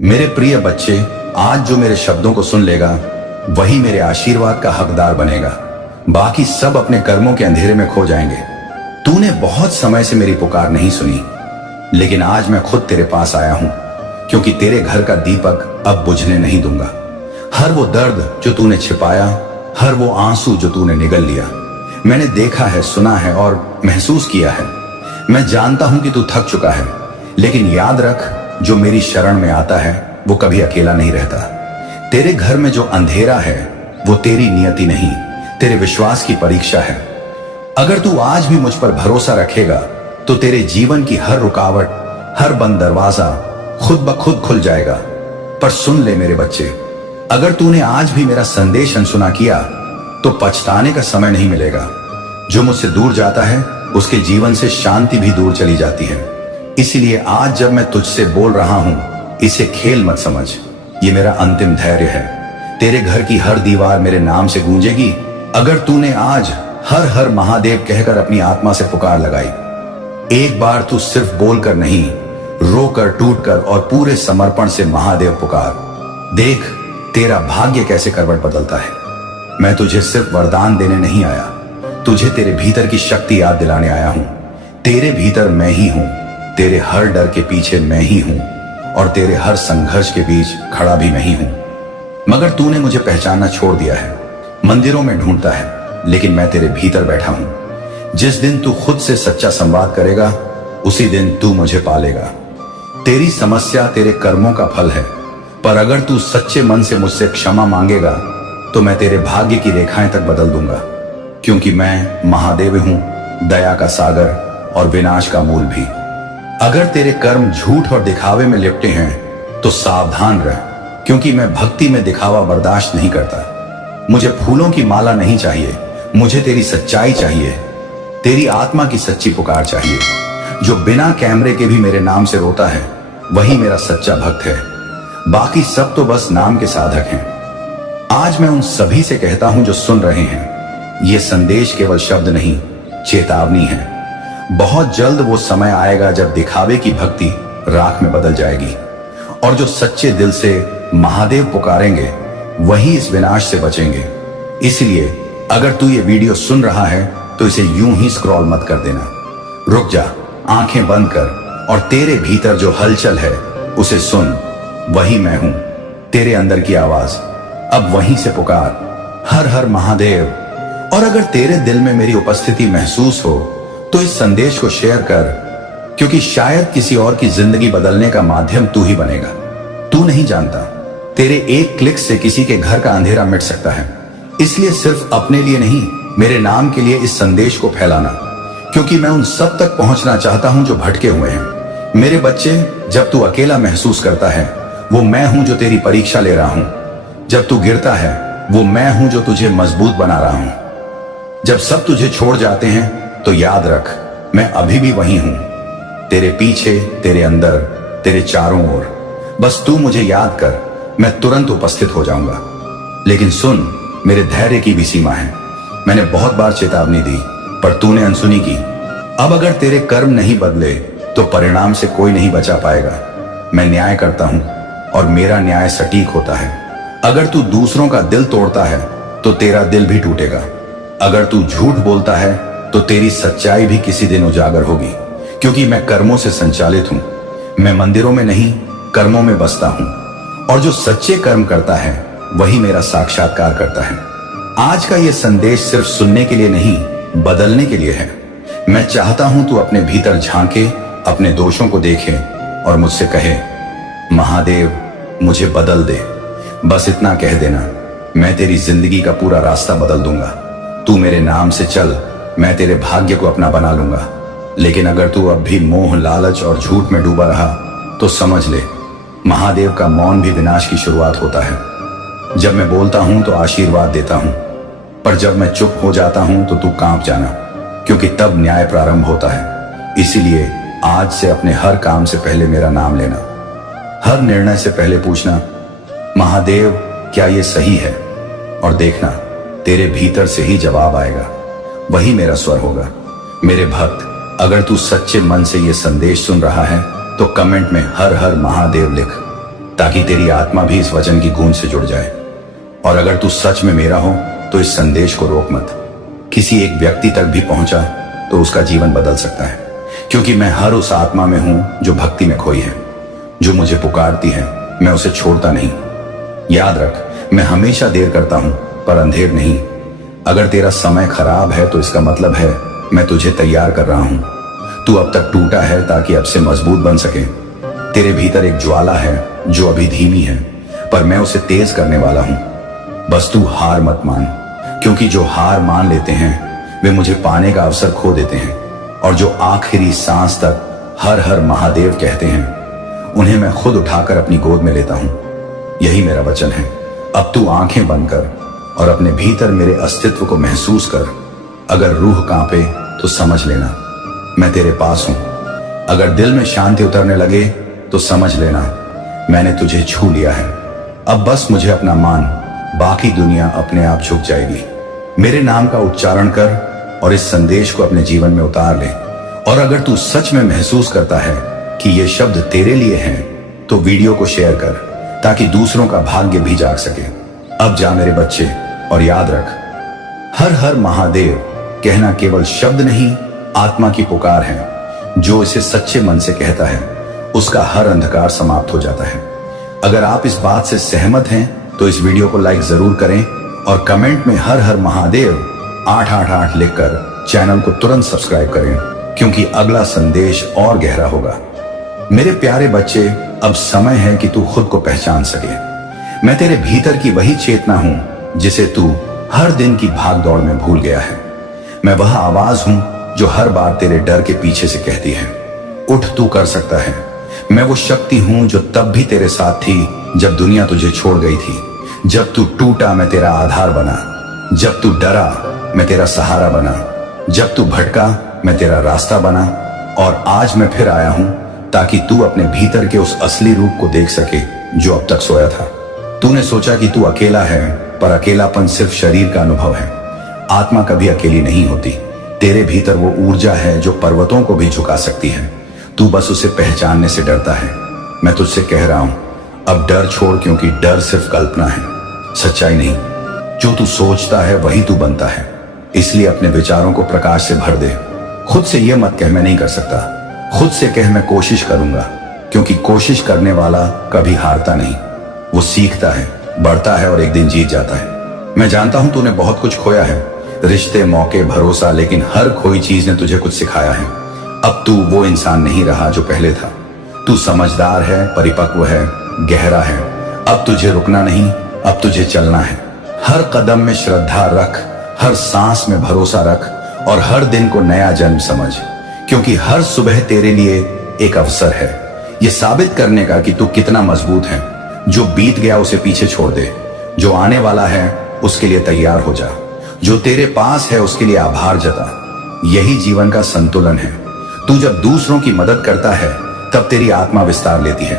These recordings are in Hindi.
मेरे प्रिय बच्चे, आज जो मेरे शब्दों को सुन लेगा वही मेरे आशीर्वाद का हकदार बनेगा। बाकी सब अपने कर्मों के अंधेरे में खो जाएंगे। तूने बहुत समय से मेरी पुकार नहीं सुनी, लेकिन आज मैं खुद तेरे पास आया हूं, क्योंकि तेरे घर का दीपक अब बुझने नहीं दूंगा। हर वो दर्द जो तूने छिपाया, हर वो आंसू जो तूने निगल लिया, मैंने देखा है, सुना है और महसूस किया है। मैं जानता हूं कि तू थक चुका है, लेकिन याद रख, जो मेरी शरण में आता है वो कभी अकेला नहीं रहता। तेरे घर में जो अंधेरा है वो तेरी नियति नहीं, तेरे विश्वास की परीक्षा है। अगर तू आज भी मुझ पर भरोसा रखेगा तो तेरे जीवन की हर रुकावट, हर बंद दरवाजा खुद ब खुद खुल जाएगा। पर सुन ले मेरे बच्चे, अगर तूने आज भी मेरा संदेश अनसुना किया तो पछताने का समय नहीं मिलेगा। जो मुझसे दूर जाता है उसके जीवन से शांति भी दूर चली जाती है। इसीलिए आज जब मैं तुझसे बोल रहा हूं, इसे खेल मत समझ, ये मेरा अंतिम धैर्य है। तेरे घर की हर दीवार मेरे नाम से गूंजेगी अगर तूने आज हर हर महादेव कहकर अपनी आत्मा से पुकार लगाई। एक बार तू सिर्फ बोलकर नहीं, रोकर, टूटकर और पूरे समर्पण से महादेव पुकार। देख तेरा भाग्य कैसे करवट बदलता है। मैं तुझे सिर्फ वरदान देने नहीं आया, तुझे तेरे भीतर की शक्ति याद दिलाने आया हूं। तेरे भीतर मैं ही हूं, तेरे हर डर के पीछे मैं ही हूं और तेरे हर संघर्ष के बीच खड़ा भी मैं ही हूं। मगर तूने मुझे पहचानना छोड़ दिया है। मंदिरों में ढूंढता है, लेकिन मैं तेरे भीतर बैठा हूं। जिस दिन तू खुद से सच्चा संवाद करेगा उसी दिन तू मुझे पालेगा। तेरी समस्या तेरे कर्मों का फल है, पर अगर तू सच्चे मन से मुझसे क्षमा मांगेगा तो मैं तेरे भाग्य की रेखाएं तक बदल दूंगा, क्योंकि मैं महादेव हूं, दया का सागर और विनाश का मूल भी। अगर तेरे कर्म झूठ और दिखावे में लिपटे हैं तो सावधान रह, क्योंकि मैं भक्ति में दिखावा बर्दाश्त नहीं करता। मुझे फूलों की माला नहीं चाहिए, मुझे तेरी सच्चाई चाहिए, तेरी आत्मा की सच्ची पुकार चाहिए। जो बिना कैमरे के भी मेरे नाम से रोता है वही मेरा सच्चा भक्त है। बाकी सब तो बस नाम के साधक हैं। आज मैं उन सभी से कहता हूं जो सुन रहे हैं, ये संदेश केवल शब्द नहीं, चेतावनी है। बहुत जल्द वो समय आएगा जब दिखावे की भक्ति राख में बदल जाएगी और जो सच्चे दिल से महादेव पुकारेंगे वही इस विनाश से बचेंगे। इसलिए अगर तू ये वीडियो सुन रहा है तो इसे यूं ही स्क्रॉल मत कर देना। रुक जा, आंखें बंद कर और तेरे भीतर जो हलचल है उसे सुन। वही मैं हूं, तेरे अंदर की आवाज। अब वहीं से पुकार, हर हर महादेव। और अगर तेरे दिल में मेरी उपस्थिति महसूस हो तो इस संदेश को शेयर कर, क्योंकि शायद किसी और की जिंदगी बदलने का माध्यम तू ही बनेगा। तू नहीं जानता, तेरे एक क्लिक से किसी के घर का अंधेरा मिट सकता है। इसलिए सिर्फ अपने लिए नहीं, मेरे नाम के लिए इस संदेश को फैलाना, क्योंकि मैं उन सब तक पहुंचना चाहता हूं जो भटके हुए हैं। मेरे बच्चे, जब तू अकेला महसूस करता है वो मैं हूं जो तेरी परीक्षा ले रहा हूं। जब तू गिरता है वो मैं हूं जो तुझे मजबूत बना रहा हूं। जब सब तुझे छोड़ जाते हैं तो याद रख, मैं अभी भी वही हूं, तेरे पीछे, तेरे अंदर, तेरे चारों ओर। बस तू मुझे याद कर, मैं तुरंत उपस्थित हो जाऊंगा। लेकिन सुन, मेरे धैर्य की भी सीमा है। मैंने बहुत बार चेतावनी दी पर तूने अनसुनी की। अब अगर तेरे कर्म नहीं बदले तो परिणाम से कोई नहीं बचा पाएगा। मैं न्याय करता हूं और मेरा न्याय सटीक होता है। अगर तू दूसरों का दिल तोड़ता है तो तेरा दिल भी टूटेगा। अगर तू झूठ बोलता है तो तेरी सच्चाई भी किसी दिन उजागर होगी, क्योंकि मैं कर्मों से संचालित हूं। मैं मंदिरों में नहीं, कर्मों में बसता हूं, और जो सच्चे कर्म करता है वही मेरा साक्षात्कार करता है। आज का यह संदेश सिर्फ सुनने के लिए नहीं, बदलने के लिए है। मैं चाहता हूं तू अपने भीतर झांके, अपने दोषों को देखे और मुझसे कहे, महादेव मुझे बदल दे। बस इतना कह देना, मैं तेरी जिंदगी का पूरा रास्ता बदल दूंगा। तू मेरे नाम से चल, मैं तेरे भाग्य को अपना बना लूंगा। लेकिन अगर तू अब भी मोह, लालच और झूठ में डूबा रहा तो समझ ले, महादेव का मौन भी विनाश की शुरुआत होता है। जब मैं बोलता हूं तो आशीर्वाद देता हूं, पर जब मैं चुप हो जाता हूं तो तू कांप जाना, क्योंकि तब न्याय प्रारंभ होता है। इसीलिए आज से अपने हर काम से पहले मेरा नाम लेना, हर निर्णय से पहले पूछना, महादेव क्या ये सही है? और देखना, तेरे भीतर से ही जवाब आएगा, वही मेरा स्वर होगा। मेरे भक्त, अगर तू सच्चे मन से ये संदेश सुन रहा है तो कमेंट में हर हर महादेव लिख, ताकि तेरी आत्मा भी इस वचन की गूंज से जुड़ जाए। और अगर तू सच में मेरा हो तो इस संदेश को रोक मत। किसी एक व्यक्ति तक भी पहुंचा तो उसका जीवन बदल सकता है, क्योंकि मैं हर उस आत्मा में हूं जो भक्ति में खोई है, जो मुझे पुकारती है। मैं उसे छोड़ता नहीं। याद रख, मैं हमेशा देर करता हूं पर अंधेर नहीं। अगर तेरा समय खराब है तो इसका मतलब है मैं तुझे तैयार कर रहा हूं। तू अब तक टूटा है ताकि अब से मजबूत बन सके। तेरे भीतर एक ज्वाला है जो अभी धीमी है, पर मैं उसे तेज करने वाला हूं। बस तू हार मत मान, क्योंकि जो हार मान लेते हैं वे मुझे पाने का अवसर खो देते हैं। और जो आखिरी सांस तक हर हर महादेव कहते हैं, उन्हें मैं खुद उठाकर अपनी गोद में लेता हूं। यही मेरा वचन है। अब तू आंखें बंद कर और अपने भीतर मेरे अस्तित्व को महसूस कर। अगर रूह कांपे तो समझ लेना मैं तेरे पास हूं। अगर दिल में शांति उतरने लगे तो समझ लेना मैंने तुझे छू लिया है। अब बस मुझे अपना मान, बाकी दुनिया अपने आप झुक जाएगी। मेरे नाम का उच्चारण कर और इस संदेश को अपने जीवन में उतार ले। और अगर तू सच में महसूस करता है कि ये शब्द तेरे लिए हैं, तो वीडियो को शेयर कर ताकि दूसरों का भाग्य भी जाग सके। अब जा मेरे बच्चे, और याद रख, हर हर महादेव कहना केवल शब्द नहीं, आत्मा की पुकार है। जो इसे सच्चे मन से कहता है उसका हर अंधकार समाप्त हो जाता है। अगर आप इस बात से सहमत हैं तो इस वीडियो को लाइक जरूर करें और कमेंट में हर हर महादेव 888 लिखकर चैनल को तुरंत सब्सक्राइब करें, क्योंकि अगला संदेश और गहरा होगा। मेरे प्यारे बच्चे, अब समय है कि तू खुद को पहचान सके। मैं तेरे भीतर की वही चेतना हूं जिसे तू हर दिन की भाग दौड़ में भूल गया है। मैं वह आवाज हूं जो हर बार तेरे डर के पीछे से कहती है, उठ, तू कर सकता है। मैं वो शक्ति हूं जो तब भी तेरे साथ थी जब दुनिया तुझे छोड़ गई थी। जब तू टूटा मैं तेरा आधार बना, जब तू डरा मैं तेरा सहारा बना, जब तू भटका मैं तेरा रास्ता बना। और आज मैं फिर आया हूं ताकि तू अपने भीतर के उस असली रूप को देख सके जो अब तक सोया था। तूने सोचा कि तू अकेला है, पर अकेलापन सिर्फ शरीर का अनुभव है। आत्मा कभी अकेली नहीं होती। तेरे भीतर वो ऊर्जा है जो पर्वतों को भी झुका सकती है। तू बस उसे पहचानने से डरता है। मैं तुझसे कह रहा हूं, अब डर छोड़, क्योंकि डर सिर्फ कल्पना है, सच्चाई नहीं। जो तू सोचता है वही तू बनता है। इसलिए अपने विचारों को प्रकाश से भर दे। खुद से यह मत कह मैं नहीं कर सकता, खुद से कह मैं कोशिश करूंगा, क्योंकि कोशिश करने वाला कभी हारता नहीं। वो सीखता है, बढ़ता है और एक दिन जीत जाता है। मैं जानता हूं तूने बहुत कुछ खोया है, रिश्ते, मौके, भरोसा, लेकिन हर खोई चीज ने तुझे कुछ सिखाया है। अब तू वो इंसान नहीं रहा जो पहले था। तू समझदार है, परिपक्व है, गहरा है। अब तुझे रुकना नहीं, अब तुझे चलना है। हर कदम में श्रद्धा रख, हर सांस में भरोसा रख और हर दिन को नया जन्म समझ, क्योंकि हर सुबह तेरे लिए एक अवसर है ये साबित करने का कि तू कितना मजबूत है। जो बीत गया उसे पीछे छोड़ दे, जो आने वाला है उसके लिए तैयार हो जा, जो तेरे पास है उसके लिए आभार जता। यही जीवन का संतुलन है। तू जब दूसरों की मदद करता है तब तेरी आत्मा विस्तार लेती है।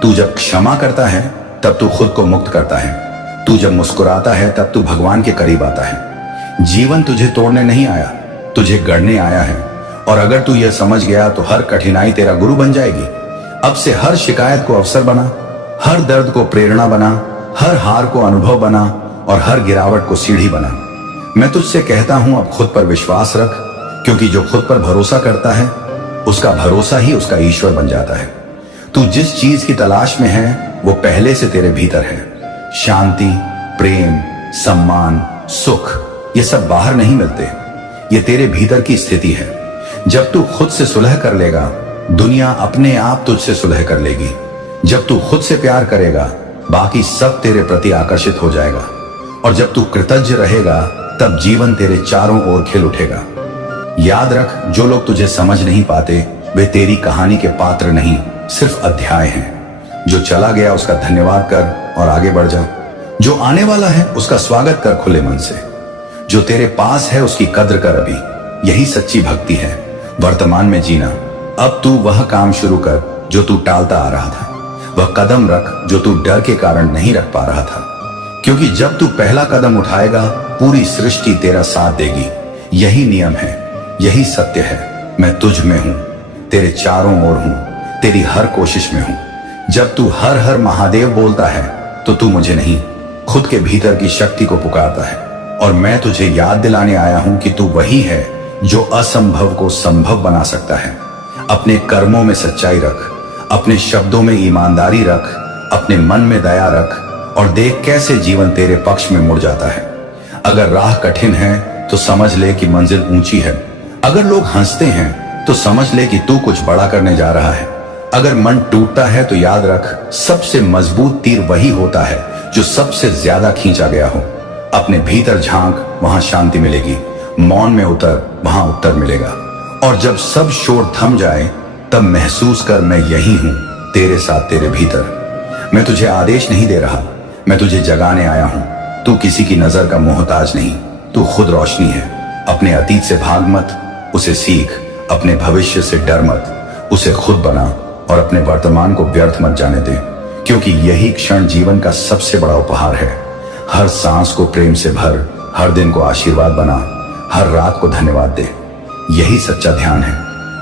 तू जब क्षमा करता है तब तू खुद को मुक्त करता है। तू जब मुस्कुराता है तब तू भगवान के करीब आता है। जीवन तुझे तोड़ने नहीं आया, तुझे गढ़ने आया है। और अगर तू यह समझ गया तो हर कठिनाई तेरा गुरु बन जाएगी। अब से हर शिकायत को अवसर बना, हर दर्द को प्रेरणा बना, हर हार को अनुभव बना और हर गिरावट को सीढ़ी बना। मैं तुझसे कहता हूं, अब खुद पर विश्वास रख, क्योंकि जो खुद पर भरोसा करता है उसका भरोसा ही उसका ईश्वर बन जाता है। तू जिस चीज की तलाश में है वो पहले से तेरे भीतर है। शांति, प्रेम, सम्मान, सुख, ये सब बाहर नहीं मिलते, ये तेरे भीतर की स्थिति है। जब तू खुद से सुलह कर लेगा, दुनिया अपने आप तुझसे सुलह कर लेगी। जब तू खुद से प्यार करेगा, बाकी सब तेरे प्रति आकर्षित हो जाएगा। और जब तू कृतज्ञ रहेगा, तब जीवन तेरे चारों ओर खिल उठेगा। याद रख, जो लोग तुझे समझ नहीं पाते वे तेरी कहानी के पात्र नहीं, सिर्फ अध्याय हैं। जो चला गया उसका धन्यवाद कर और आगे बढ़ जा। जो आने वाला है उसका स्वागत कर खुले मन से। जो तेरे पास है उसकी कद्र कर अभी। यही सच्ची भक्ति है, वर्तमान में जीना। अब तू वह काम शुरू कर जो तू टालता आ रहा था, वह कदम रख जो तू डर के कारण नहीं रख पा रहा था। क्योंकि जब तू पहला कदम उठाएगा, पूरी सृष्टि तेरा साथ देगी। यही नियम है, यही सत्य है। मैं तुझ में हूं, तेरे चारों ओर हूं, तेरी हर कोशिश में हूं। जब तू हर हर महादेव बोलता है तो तू मुझे नहीं, खुद के भीतर की शक्ति को पुकारता है। और मैं तुझे याद दिलाने आया हूं कि तू वही है जो असंभव को संभव बना सकता है। अपने कर्मों में सच्चाई रख, अपने शब्दों में ईमानदारी रख, अपने मन में दया रख, और देख कैसे जीवन तेरे पक्ष में मुड़ जाता है। अगर राह कठिन है तो समझ ले कि मंजिल ऊंची है। अगर लोग हंसते हैं तो समझ ले कि तू कुछ बड़ा करने जा रहा है। अगर मन टूटता है तो याद रख, सबसे मजबूत तीर वही होता है जो सबसे ज्यादा खींचा गया हो। अपने भीतर झांक, वहां शांति मिलेगी। मौन में उतर, वहां उत्तर मिलेगा। और जब सब शोर थम जाए तब महसूस कर, मैं यही हूं तेरे साथ, तेरे भीतर। मैं तुझे आदेश नहीं दे रहा, मैं तुझे जगाने आया हूं। तू किसी की नजर का मोहताज नहीं, तू खुद रोशनी है। अपने अतीत से भाग मत, उसे सीख। अपने भविष्य से डर मत, उसे खुद बना। और अपने वर्तमान को व्यर्थ मत जाने दे, क्योंकि यही क्षण जीवन का सबसे बड़ा उपहार है। हर सांस को प्रेम से भर, हर दिन को आशीर्वाद बना, हर रात को धन्यवाद दे। यही सच्चा ध्यान है।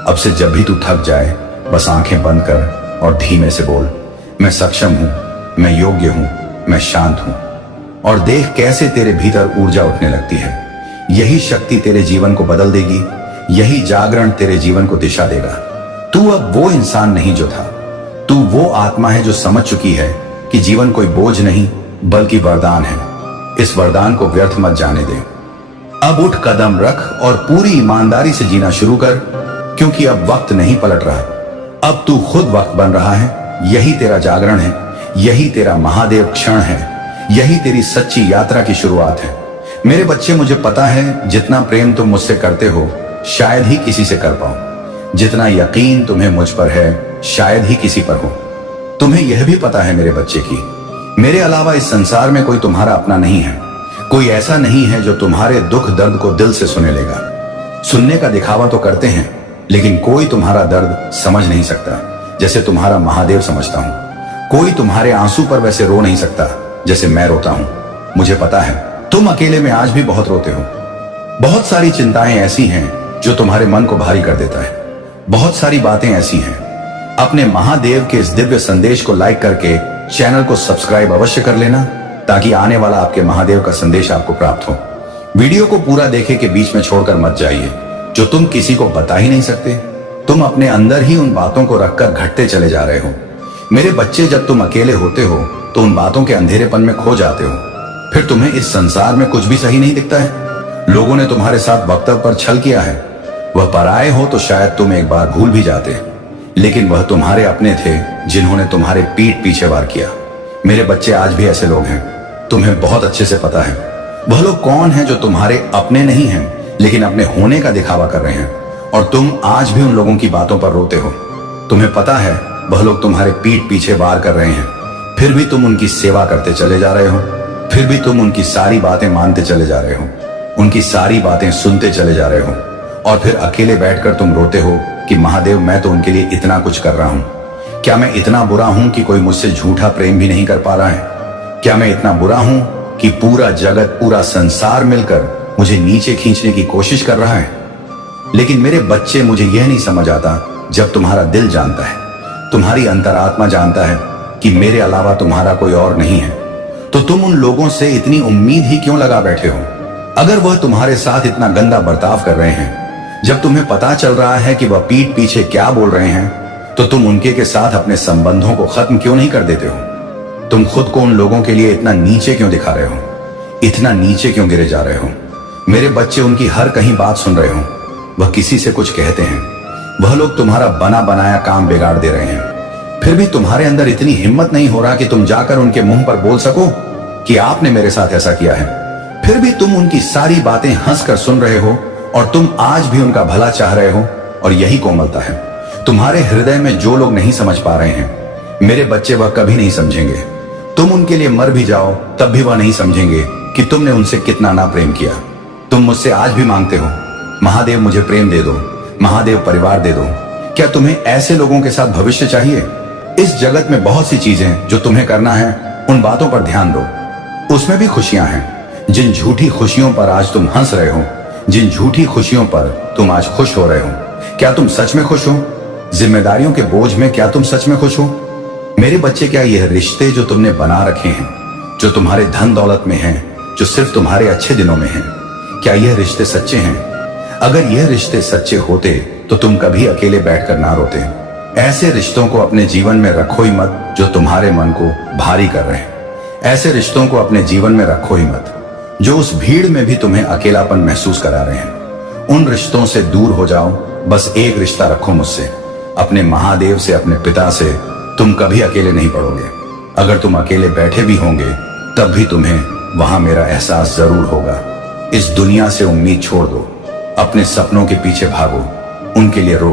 अब से जब भी तू थक जाए, बस आंखें बंद कर और धीमे से बोल, मैं सक्षम हूं, मैं योग्य हूं, मैं शांत हूं। और देख कैसे तेरे भीतर ऊर्जा उठने लगती है। यही शक्ति तेरे जीवन को बदल देगी। यही जागरण तेरे जीवन को दिशा देगा। तू अब वो इंसान नहीं जो था, तू वो आत्मा है जो समझ चुकी है कि जीवन कोई बोझ नहीं बल्कि वरदान है। इस वरदान को व्यर्थ मत जाने दे। अब उठ, कदम रख और पूरी ईमानदारी से जीना शुरू कर, क्योंकि अब वक्त नहीं पलट रहा। अब तू खुद वक्त बन रहा है। यही तेरा जागरण है, यही तेरा महादेव क्षण है, यही तेरी सच्ची यात्रा की शुरुआत है। मेरे बच्चे, मुझे पता है जितना प्रेम तुम मुझसे करते हो शायद ही किसी से कर पाओ। जितना यकीन तुम्हें मुझ पर है शायद ही किसी पर हो। तुम्हें यह भी पता है मेरे बच्चे की, मेरे अलावा इस संसार में कोई तुम्हारा अपना नहीं है। कोई ऐसा नहीं है जो तुम्हारे दुख दर्द को दिल से सुने लेगा। सुनने का दिखावा तो करते हैं, लेकिन कोई तुम्हारा दर्द समझ नहीं सकता जैसे तुम्हारा महादेव समझता हूं। कोई तुम्हारे आंसू पर वैसे रो नहीं सकता जैसे मैं रोता हूं। मुझे पता है तुम अकेले में आज भी बहुत रोते हो। बहुत सारी चिंताएं ऐसी हैं जो तुम्हारे मन को भारी कर देता है। बहुत सारी बातें ऐसी हैं। अपने महादेव के इस दिव्य संदेश को लाइक करके चैनल को सब्सक्राइब अवश्य कर लेना, ताकि आने वाला आपके महादेव का संदेश आपको प्राप्त हो। वीडियो को पूरा देखे के बीच में छोड़कर मत जाइए, जो तुम किसी को बता ही नहीं सकते। तुम अपने अंदर ही उन बातों को रखकर घटते चले जा रहे हो। मेरे बच्चे, जब तुम अकेले होते हो तो उन बातों के अंधेरेपन में खो जाते हो। फिर तुम्हें इस संसार में कुछ भी सही नहीं दिखता है। लोगों ने तुम्हारे साथ वक्तव्य पर छल किया है। वह पराये हो तो शायद तुम एक बार भूल भी जाते, लेकिन वह तुम्हारे अपने थे जिन्होंने तुम्हारे पीठ पीछे वार किया। मेरे बच्चे, आज भी ऐसे लोग हैं, तुम्हें बहुत अच्छे से पता है। वह लोग कौन हैं जो तुम्हारे अपने नहीं हैं, लेकिन अपने होने का दिखावा कर रहे हैं। और तुम आज भी उन लोगों की बातों पर रोते हो। तुम्हें पता है वह लोग तुम्हारे पीठ पीछे वार कर रहे हैं, फिर भी तुम उनकी सेवा करते चले जा रहे हो। फिर भी तुम उनकी सारी बातें मानते चले जा रहे हो, उनकी सारी बातें सुनते चले जा रहे हो। और फिर अकेले बैठकर तुम रोते हो कि महादेव, मैं तो उनके लिए इतना कुछ कर रहा हूं। क्या मैं इतना बुरा हूं कि कोई मुझसे झूठा प्रेम भी नहीं कर पा रहा है? क्या मैं इतना बुरा हूं कि पूरा जगत, पूरा संसार मिलकर मुझे नीचे खींचने की कोशिश कर रहा है? लेकिन मेरे बच्चे, मुझे यह नहीं समझ आता, जब तुम्हारा दिल जानता है, तुम्हारी अंतरात्मा जानता है कि मेरे अलावा तुम्हारा कोई और नहीं है, तो तुम उन लोगों से इतनी उम्मीद ही क्यों लगा बैठे हो? अगर वह तुम्हारे साथ इतना गंदा बर्ताव कर रहे हैं, जब तुम्हें पता चल रहा है कि वह पीठ पीछे क्या बोल रहे हैं, तो तुम उनके के साथ अपने संबंधों को खत्म क्यों नहीं कर देते हो? तुम खुद को उन लोगों के लिए इतना नीचे क्यों दिखा रहे हो? इतना नीचे क्यों गिरे जा रहे हो? मेरे बच्चे, उनकी हर कहीं बात सुन रहे हो। वह किसी से कुछ कहते हैं, वह लोग तुम्हारा बना बनाया काम बिगाड़ दे रहे हैं। फिर भी तुम्हारे अंदर इतनी हिम्मत नहीं हो रहा कि तुम जाकर उनके मुंह पर बोल सको कि आपने मेरे साथ ऐसा किया है। फिर भी तुम उनकी सारी बातें हंसकर सुन रहे हो, और तुम आज भी उनका भला चाह रहे हो। और यही कोमलता है। तुम्हारे हृदय में जो लोग नहीं समझ पा रहे हैं, मेरे बच्चे, वह कभी नहीं समझेंगे। तुम उनके लिए मर भी जाओ तब भी वह नहीं समझेंगे कि तुमने उनसे कितना ना प्रेम किया। तुम मुझसे आज भी मांगते हो, महादेव मुझे प्रेम दे दो, महादेव परिवार दे दो। क्या तुम्हें ऐसे लोगों के साथ भविष्य चाहिए? इस जगत में बहुत सी चीजें जो तुम्हें करना है, उन बातों पर ध्यान दो। उसमें भी खुशियां हैं। जिन झूठी खुशियों पर आज तुम हंस रहे हो, जिन झूठी खुशियों पर तुम आज खुश हो रहे हो, क्या तुम सच में खुश हो? जिम्मेदारियों के बोझ में क्या तुम सच में खुश हो? मेरे बच्चे, क्या यह रिश्ते जो तुमने बना रखे हैं, जो तुम्हारे धन दौलत में हैं, जो सिर्फ तुम्हारे अच्छे दिनों में हैं, क्या यह रिश्ते सच्चे हैं? अगर यह रिश्ते सच्चे होते तो तुम कभी अकेले बैठकर ना रोते। ऐसे रिश्तों को अपने जीवन में रखो ही मत जो तुम्हारे मन को भारी कर रहे हैं। ऐसे रिश्तों को अपने जीवन में रखो ही मत जो उस भीड़ में भी तुम्हें अकेलापन महसूस करा रहे हैं। उन रिश्तों से दूर हो जाओ। बस एक रिश्ता रखो मुझसे, अपने महादेव से, अपने पिता से। तुम कभी अकेले नहीं पड़ोगे। अगर तुम अकेले बैठे भी होंगे तब भी तुम्हें वहां मेरा एहसास जरूर होगा। इस दुनिया से उम्मीद छोड़ दो, अपने सपनों के पीछे भागो, उनके लिए रो,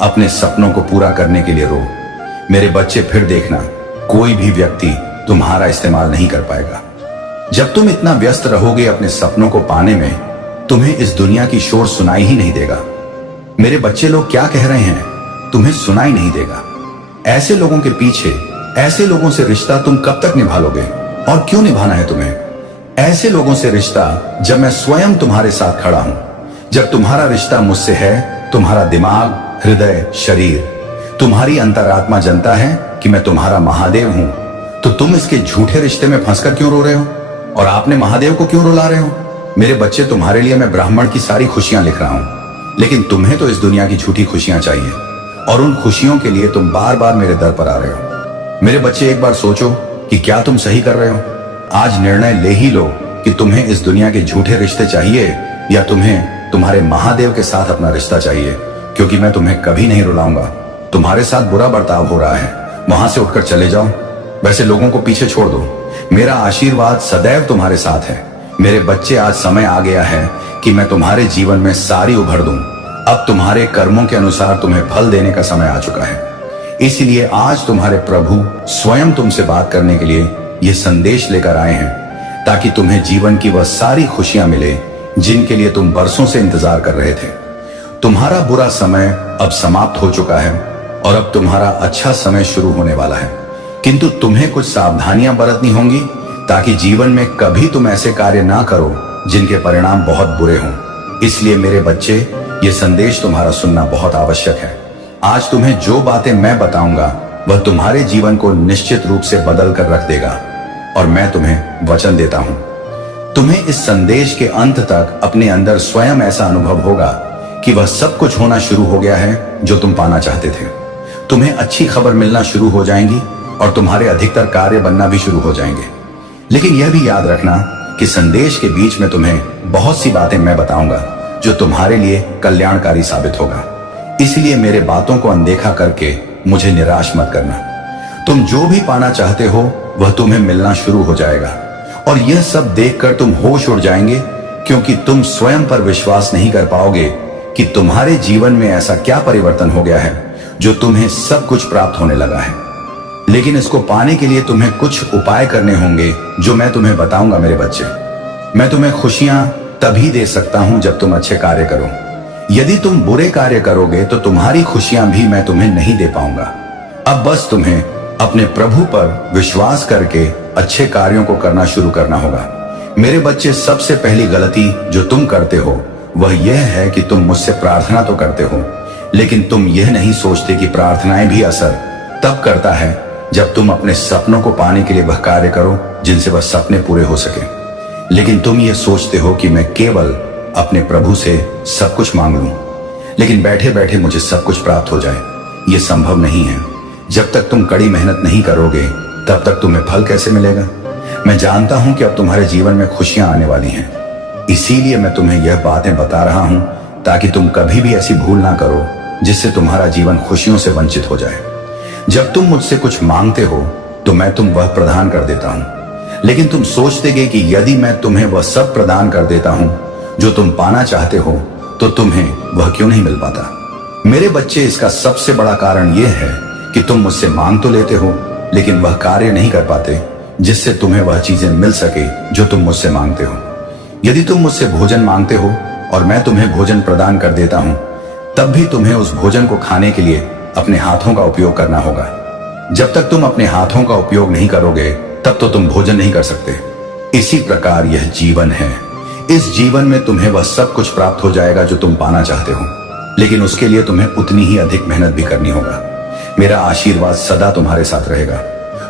अपने सपनों को पूरा करने के लिए रो। मेरे बच्चे, फिर देखना, कोई भी व्यक्ति तुम्हारा इस्तेमाल नहीं कर पाएगा। जब तुम इतना व्यस्त रहोगे अपने सपनों को पाने में, तुम्हें इस दुनिया की शोर सुनाई ही नहीं देगा। मेरे बच्चे, लोग क्या कह रहे हैं तुम्हें सुनाई नहीं देगा। ऐसे लोगों के पीछे, ऐसे लोगों से रिश्ता तुम कब तक निभा लोगे? और क्यों निभाना है तुम्हें ऐसे लोगों से रिश्ता, जब मैं स्वयं तुम्हारे साथ खड़ा हूं? जब तुम्हारा रिश्ता मुझसे है, तुम्हारा दिमाग, हृदय, शरीर, तुम्हारी अंतरात्मा जानता है कि मैं तुम्हारा महादेव हूं, तो तुम इसके झूठे रिश्ते में फंसकर क्यों रो रहे हो? और आपने महादेव को क्यों रुला रहे हो? मेरे बच्चे, तुम्हारे लिए मैं ब्राह्मण की सारी खुशियां लिख रहा हूं, लेकिन तुम्हें तो इस दुनिया की झूठी खुशियां चाहिए, और उन खुशियों के लिए तुम बार बार मेरे दर पर आ रहे हो। मेरे बच्चे, एक बार सोचो कि क्या तुम सही कर रहे हो। आज निर्णय ले ही लो कि तुम्हें इस दुनिया के झूठे रिश्ते चाहिए या तुम्हें तुम्हारे महादेव के साथ अपना रिश्ता चाहिए, क्योंकि मैं तुम्हें कभी नहीं रुलाऊंगा। तुम्हारे साथ बुरा बर्ताव हो रहा है, वहां से उठकर चले जाओ। वैसे लोगों को पीछे छोड़ दो। मेरा आशीर्वाद सदैव तुम्हारे साथ है। मेरे बच्चे, आज समय आ गया है कि मैं तुम्हारे जीवन में सारी उभर दूं। अब तुम्हारे कर्मों के अनुसार तुम्हें फल देने का समय आ चुका है। इसलिए आज तुम्हारे प्रभु स्वयं तुमसे बात करने के लिए यह संदेश लेकर आए हैं, ताकि तुम्हें जीवन की वह सारी खुशियां मिले जिनके लिए तुम बरसों से इंतजार कर रहे थे। तुम्हारा बुरा समय अब समाप्त हो चुका है और अब तुम्हारा अच्छा समय शुरू होने वाला है, किंतु तुम्हें कुछ सावधानियां बरतनी होंगी ताकि जीवन में कभी तुम ऐसे कार्य ना करो जिनके परिणाम बहुत बुरे हों। इसलिए मेरे बच्चे, ये संदेश तुम्हारा सुनना बहुत आवश्यक है। आज तुम्हें जो बातें मैं बताऊंगा वह तुम्हारे जीवन को निश्चित रूप से बदल कर रख देगा, और मैं तुम्हें वचन देता हूं, तुम्हें इस संदेश के अंत तक अपने अंदर स्वयं ऐसा अनुभव होगा कि वह सब कुछ होना शुरू हो गया है जो तुम पाना चाहते थे। तुम्हें अच्छी खबर मिलना शुरू हो जाएंगी और तुम्हारे अधिकतर कार्य बनना भी शुरू हो जाएंगे। लेकिन यह भी याद रखना कि संदेश के बीच में तुम्हें बहुत सी बातें मैं बताऊंगा जो तुम्हारे लिए कल्याणकारी साबित होगा। इसलिए मेरे बातों को अनदेखा करके मुझे निराश मत करना। तुम जो भी पाना चाहते हो वह तुम्हें मिलना शुरू हो जाएगा, और यह सब देखकर तुम होश उड़ जाएंगे, क्योंकि तुम स्वयं पर विश्वास नहीं कर पाओगे कि तुम्हारे जीवन में ऐसा क्या परिवर्तन हो गया है जो तुम्हें सब कुछ प्राप्त होने लगा है। लेकिन इसको पाने के लिए तुम्हें कुछ उपाय करने होंगे जो मैं तुम्हें बताऊंगा। मेरे बच्चे, मैं तुम्हें खुशियां तभी दे सकता हूं जब तुम अच्छे कार्य करो। यदि तुम बुरे कार्य करोगे तो तुम्हारी खुशियां भी मैं तुम्हें नहीं दे पाऊंगा। अब बस तुम्हें अपने प्रभु पर विश्वास करके अच्छे कार्यों को करना शुरू करना होगा। मेरे बच्चे, सबसे पहली गलती जो तुम करते हो वह यह है कि तुम मुझसे प्रार्थना तो करते हो, लेकिन तुम यह नहीं सोचते कि प्रार्थनाएं भी असर तब करता है जब तुम अपने सपनों को पाने के लिए वह कार्य करो जिनसे वह सपने पूरे हो सके। लेकिन तुम ये सोचते हो कि मैं केवल अपने प्रभु से सब कुछ मांग लूं, लेकिन बैठे बैठे मुझे सब कुछ प्राप्त हो जाए। यह संभव नहीं है। जब तक तुम कड़ी मेहनत नहीं करोगे तब तक तुम्हें फल कैसे मिलेगा? मैं जानता हूं कि अब तुम्हारे जीवन में खुशियां आने वाली हैं, इसीलिए मैं तुम्हें यह बातें बता रहा हूं ताकि तुम कभी भी ऐसी भूल ना करो जिससे तुम्हारा जीवन खुशियों से वंचित हो जाए। जब तुम मुझसे कुछ मांगते हो तो मैं तुम वह प्रदान कर देता हूं, लेकिन तुम सोचते गए कि यदि मैं तुम्हें वह सब प्रदान कर देता हूं जो तुम पाना चाहते हो तो तुम्हें वह क्यों नहीं मिल पाता। मेरे बच्चे, इसका सबसे बड़ा कारण यह है कि तुम मुझसे मांग तो लेते हो लेकिन वह कार्य नहीं कर पाते जिससे तुम्हें वह चीजें मिल सके जो तुम मुझसे मांगते हो। यदि तुम मुझसे भोजन मांगते हो और मैं तुम्हें भोजन प्रदान कर देता हूं, तब भी तुम्हें उस भोजन को खाने के लिए अपने हाथों का उपयोग करना होगा। जब तक तुम अपने हाथों का उपयोग नहीं करोगे तब तो तुम भोजन नहीं कर सकते। इसी प्रकार यह जीवन है। इस जीवन में तुम्हें वह सब कुछ प्राप्त हो जाएगा जो तुम पाना चाहते हो, लेकिन उसके लिए तुम्हें उतनी ही अधिक मेहनत भी करनी होगा। मेरा आशीर्वाद सदा तुम्हारे साथ रहेगा।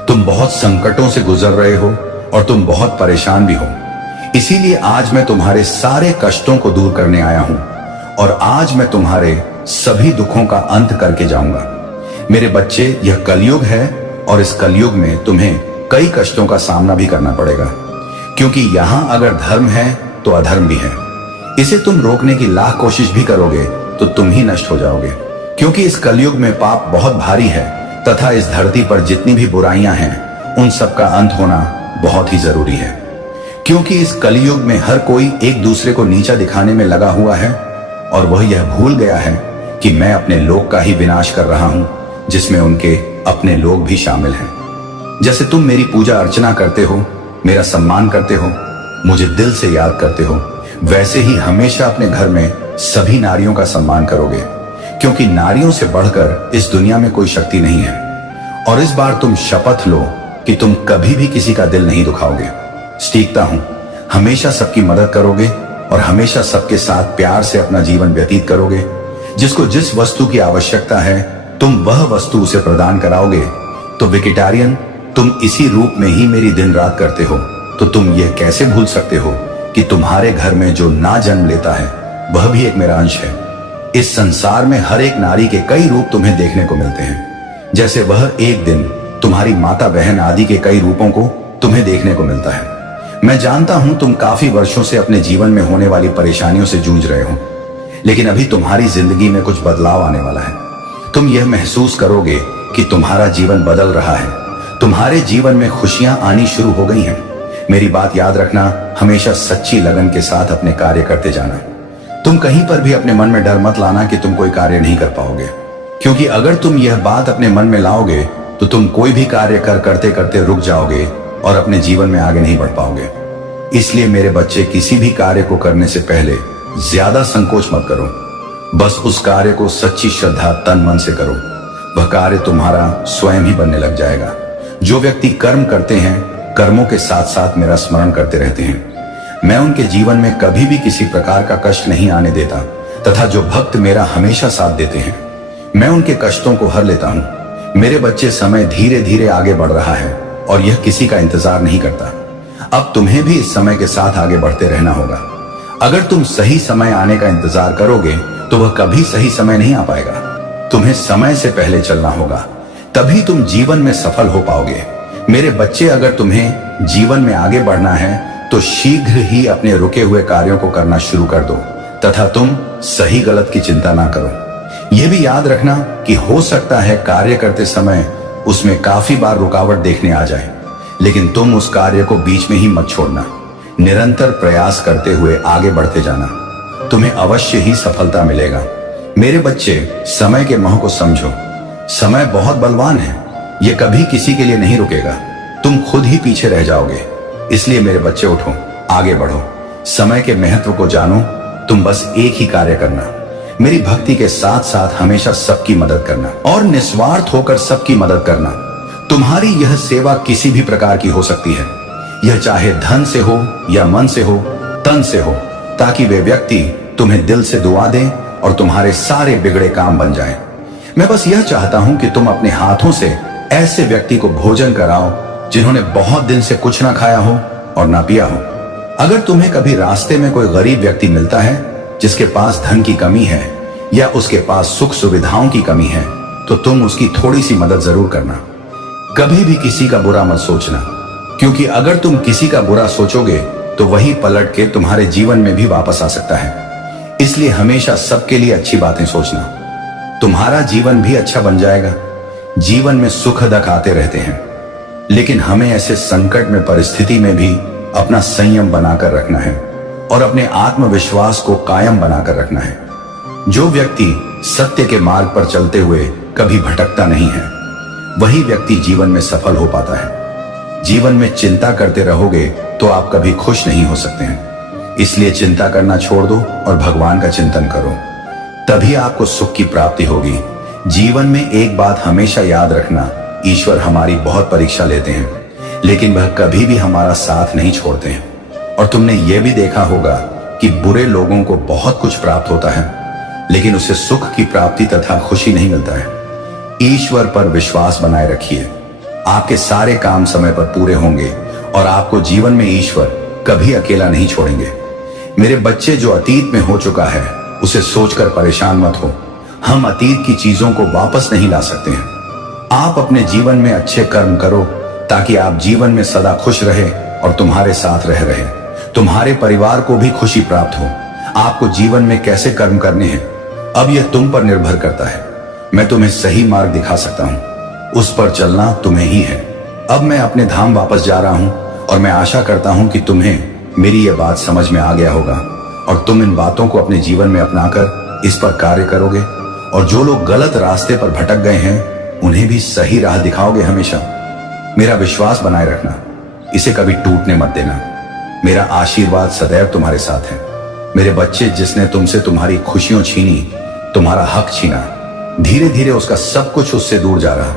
तुम बहुत संकटों से गुजर रहे हो और तुम बहुत परेशान भी हो, इसीलिए आज मैं तुम्हारे सारे कष्टों को दूर करने आया हूं और आज मैं तुम्हारे सभी दुखों का अंत करके जाऊंगा। मेरे बच्चे, यह कलयुग है और इस कलयुग में तुम्हें कई कष्टों का सामना भी करना पड़ेगा, क्योंकि यहां अगर धर्म है तो अधर्म भी है। इसे तुम रोकने की लाख कोशिश भी करोगे तो तुम ही नष्ट हो जाओगे, क्योंकि इस कलयुग में पाप बहुत भारी है तथा इस धरती पर जितनी भी बुराइयां हैं उन सब का अंत होना बहुत ही जरूरी है। क्योंकि इस कलयुग में हर कोई एक दूसरे को नीचा दिखाने में लगा हुआ है और वह यह भूल गया है कि मैं अपने लोक का ही विनाश कर रहा हूं, जिसमें उनके अपने लोग भी शामिल हैं। जैसे तुम मेरी पूजा अर्चना करते हो, मेरा सम्मान करते हो, मुझे दिल से याद करते हो, वैसे ही हमेशा अपने घर में सभी नारियों का सम्मान करोगे, क्योंकि नारियों से बढ़कर इस दुनिया में कोई शक्ति नहीं है। और इस बार तुम शपथ लो कि तुम कभी भी किसी का दिल नहीं दुखाओगे। सीखता हूं, हमेशा सबकी मदद करोगे और हमेशा सबके साथ प्यार से अपना जीवन व्यतीत करोगे। जिसको जिस वस्तु की आवश्यकता है तुम वह वस्तु उसे प्रदान कराओगे। तो वेजिटेरियन, तुम इसी रूप में ही मेरी दिन रात करते हो, तो तुम यह कैसे भूल सकते हो कि तुम्हारे घर में जो ना जन्म लेता है वह भी एक मेरा अंश है। इस संसार में हर एक नारी के कई रूप तुम्हें देखने को मिलते हैं, जैसे वह एक दिन तुम्हारी माता बहन आदि के कई रूपों को तुम्हें देखने को मिलता है। मैं जानता हूं तुम काफी वर्षों से अपने जीवन में होने वाली परेशानियों से जूझ रहे हो, लेकिन अभी तुम्हारी जिंदगी में कुछ बदलाव आने वाला है। तुम यह महसूस करोगे कि तुम्हारा जीवन बदल रहा है, तुम्हारे जीवन में खुशियां आनी शुरू हो गई हैं। मेरी बात याद रखना, हमेशा सच्ची लगन के साथ अपने कार्य करते जाना। तुम कहीं पर भी अपने मन में डर मत लाना कि तुम कोई कार्य नहीं कर पाओगे, क्योंकि अगर तुम यह बात अपने मन में लाओगे तो तुम कोई भी कार्य करते करते रुक जाओगे और अपने जीवन में आगे नहीं बढ़ पाओगे। इसलिए मेरे बच्चे, किसी भी कार्य को करने से पहले ज्यादा संकोच मत करो, बस उस कार्य को सच्ची श्रद्धा तन मन से करो। वह कार्य तुम्हारा स्वयं ही बनने लग जाएगा। जो व्यक्ति कर्म करते हैं, कर्मों के साथ साथ मेरा स्मरण करते रहते हैं, मैं उनके जीवन में कभी भी किसी प्रकार का कष्ट नहीं आने देता, तथा जो भक्त मेरा हमेशा साथ देते हैं, मैं उनके कष्टों को हर लेता हूं। मेरे बच्चे, समय धीरे धीरे आगे बढ़ रहा है और यह किसी का इंतजार नहीं करता। अब तुम्हें भी इस समय के साथ आगे बढ़ते रहना होगा। अगर तुम सही समय आने का इंतजार करोगे तो वह कभी सही समय नहीं आ पाएगा। तुम्हें समय से पहले चलना होगा, तभी तुम जीवन में सफल हो पाओगे। मेरे बच्चे, अगर तुम्हें जीवन में आगे बढ़ना है तो शीघ्र ही अपने रुके हुए कार्यों को करना शुरू कर दो, तथा तुम सही गलत की चिंता ना करो। यह भी याद रखना कि हो सकता है कार्य करते समय उसमें काफी बार रुकावट देखने आ जाए, लेकिन तुम उस कार्य को बीच में ही मत छोड़ना। निरंतर प्रयास करते हुए आगे बढ़ते जाना, तुम्हें अवश्य ही सफलता मिलेगा। मेरे बच्चे, समय के मोह को समझो। समय बहुत बलवान है, यह कभी किसी के लिए नहीं रुकेगा। तुम खुद ही पीछे रह जाओगे। इसलिए मेरे बच्चे, उठो, आगे बढ़ो, समय के महत्व को जानो। तुम बस एक ही कार्य करना, मेरी भक्ति के साथ साथ हमेशा सबकी मदद करना और निस्वार्थ होकर सबकी मदद करना। तुम्हारी यह सेवा किसी भी प्रकार की हो सकती है, यह चाहे धन से हो या मन से हो, तन से हो, ताकि वे व्यक्ति तुम्हें दिल से दुआ दें और तुम्हारे सारे बिगड़े काम बन जाएं। मैं बस यह चाहता हूं कि तुम अपने हाथों से ऐसे व्यक्ति को भोजन कराओ जिन्होंने बहुत दिन से कुछ ना खाया हो और ना पिया हो। अगर तुम्हें कभी रास्ते में कोई गरीब व्यक्ति मिलता है जिसके पास धन की कमी है या उसके पास सुख सुविधाओं की कमी है, तो तुम उसकी थोड़ी सी मदद जरूर करना। कभी भी किसी का बुरा मत सोचना, क्योंकि अगर तुम किसी का बुरा सोचोगे तो वही पलट के तुम्हारे जीवन में भी वापस आ सकता है। इसलिए हमेशा सबके लिए अच्छी बातें सोचना, तुम्हारा जीवन भी अच्छा बन जाएगा। जीवन में सुख दुख आते रहते हैं, लेकिन हमें ऐसे संकट में परिस्थिति में भी अपना संयम बनाकर रखना है और अपने आत्मविश्वास को कायम बनाकर रखना है। जो व्यक्ति सत्य के मार्ग पर चलते हुए कभी भटकता नहीं है, वही व्यक्ति जीवन में सफल हो पाता है। जीवन में चिंता करते रहोगे तो आप कभी खुश नहीं हो सकते हैं। इसलिए चिंता करना छोड़ दो और भगवान का चिंतन करो, तभी आपको सुख की प्राप्ति होगी। जीवन में एक बात हमेशा याद रखना, ईश्वर हमारी बहुत परीक्षा लेते हैं, लेकिन वह कभी भी हमारा साथ नहीं छोड़ते हैं। और तुमने यह भी देखा होगा कि बुरे लोगों को बहुत कुछ प्राप्त होता है, लेकिन उसे सुख की प्राप्ति तथा खुशी नहीं मिलता है। ईश्वर पर विश्वास बनाए रखिए। आपके सारे काम समय पर पूरे होंगे और आपको जीवन में ईश्वर कभी अकेला नहीं छोड़ेंगे। मेरे बच्चे, जो अतीत में हो चुका है उसे सोचकर परेशान मत हो। हम अतीत की चीजों को वापस नहीं ला सकते हैं। आप अपने जीवन में अच्छे कर्म करो ताकि आप जीवन में सदा खुश रहे और तुम्हारे साथ रहे। तुम्हारे परिवार को भी खुशी प्राप्त हो। आपको जीवन में कैसे कर्म करने हैं अब यह तुम पर निर्भर करता है। मैं तुम्हें सही मार्ग दिखा सकता हूं, उस पर चलना तुम्हें ही है। अब मैं अपने धाम वापस जा रहा हूं और मैं आशा करता हूं कि तुम्हें मेरी यह बात समझ में आ गया होगा और तुम इन बातों को अपने जीवन में अपनाकर इस पर कार्य करोगे और जो लोग गलत रास्ते पर भटक गए हैं उन्हें भी सही राह दिखाओगे। हमेशा मेरा विश्वास बनाए रखना, इसे कभी टूटने मत देना। मेरा आशीर्वाद सदैव तुम्हारे साथ है। मेरे बच्चे, जिसने तुमसे तुम्हारी खुशियां छीनी, तुम्हारा हक छीना, धीरे धीरे उसका सब कुछ उससे दूर जा रहा।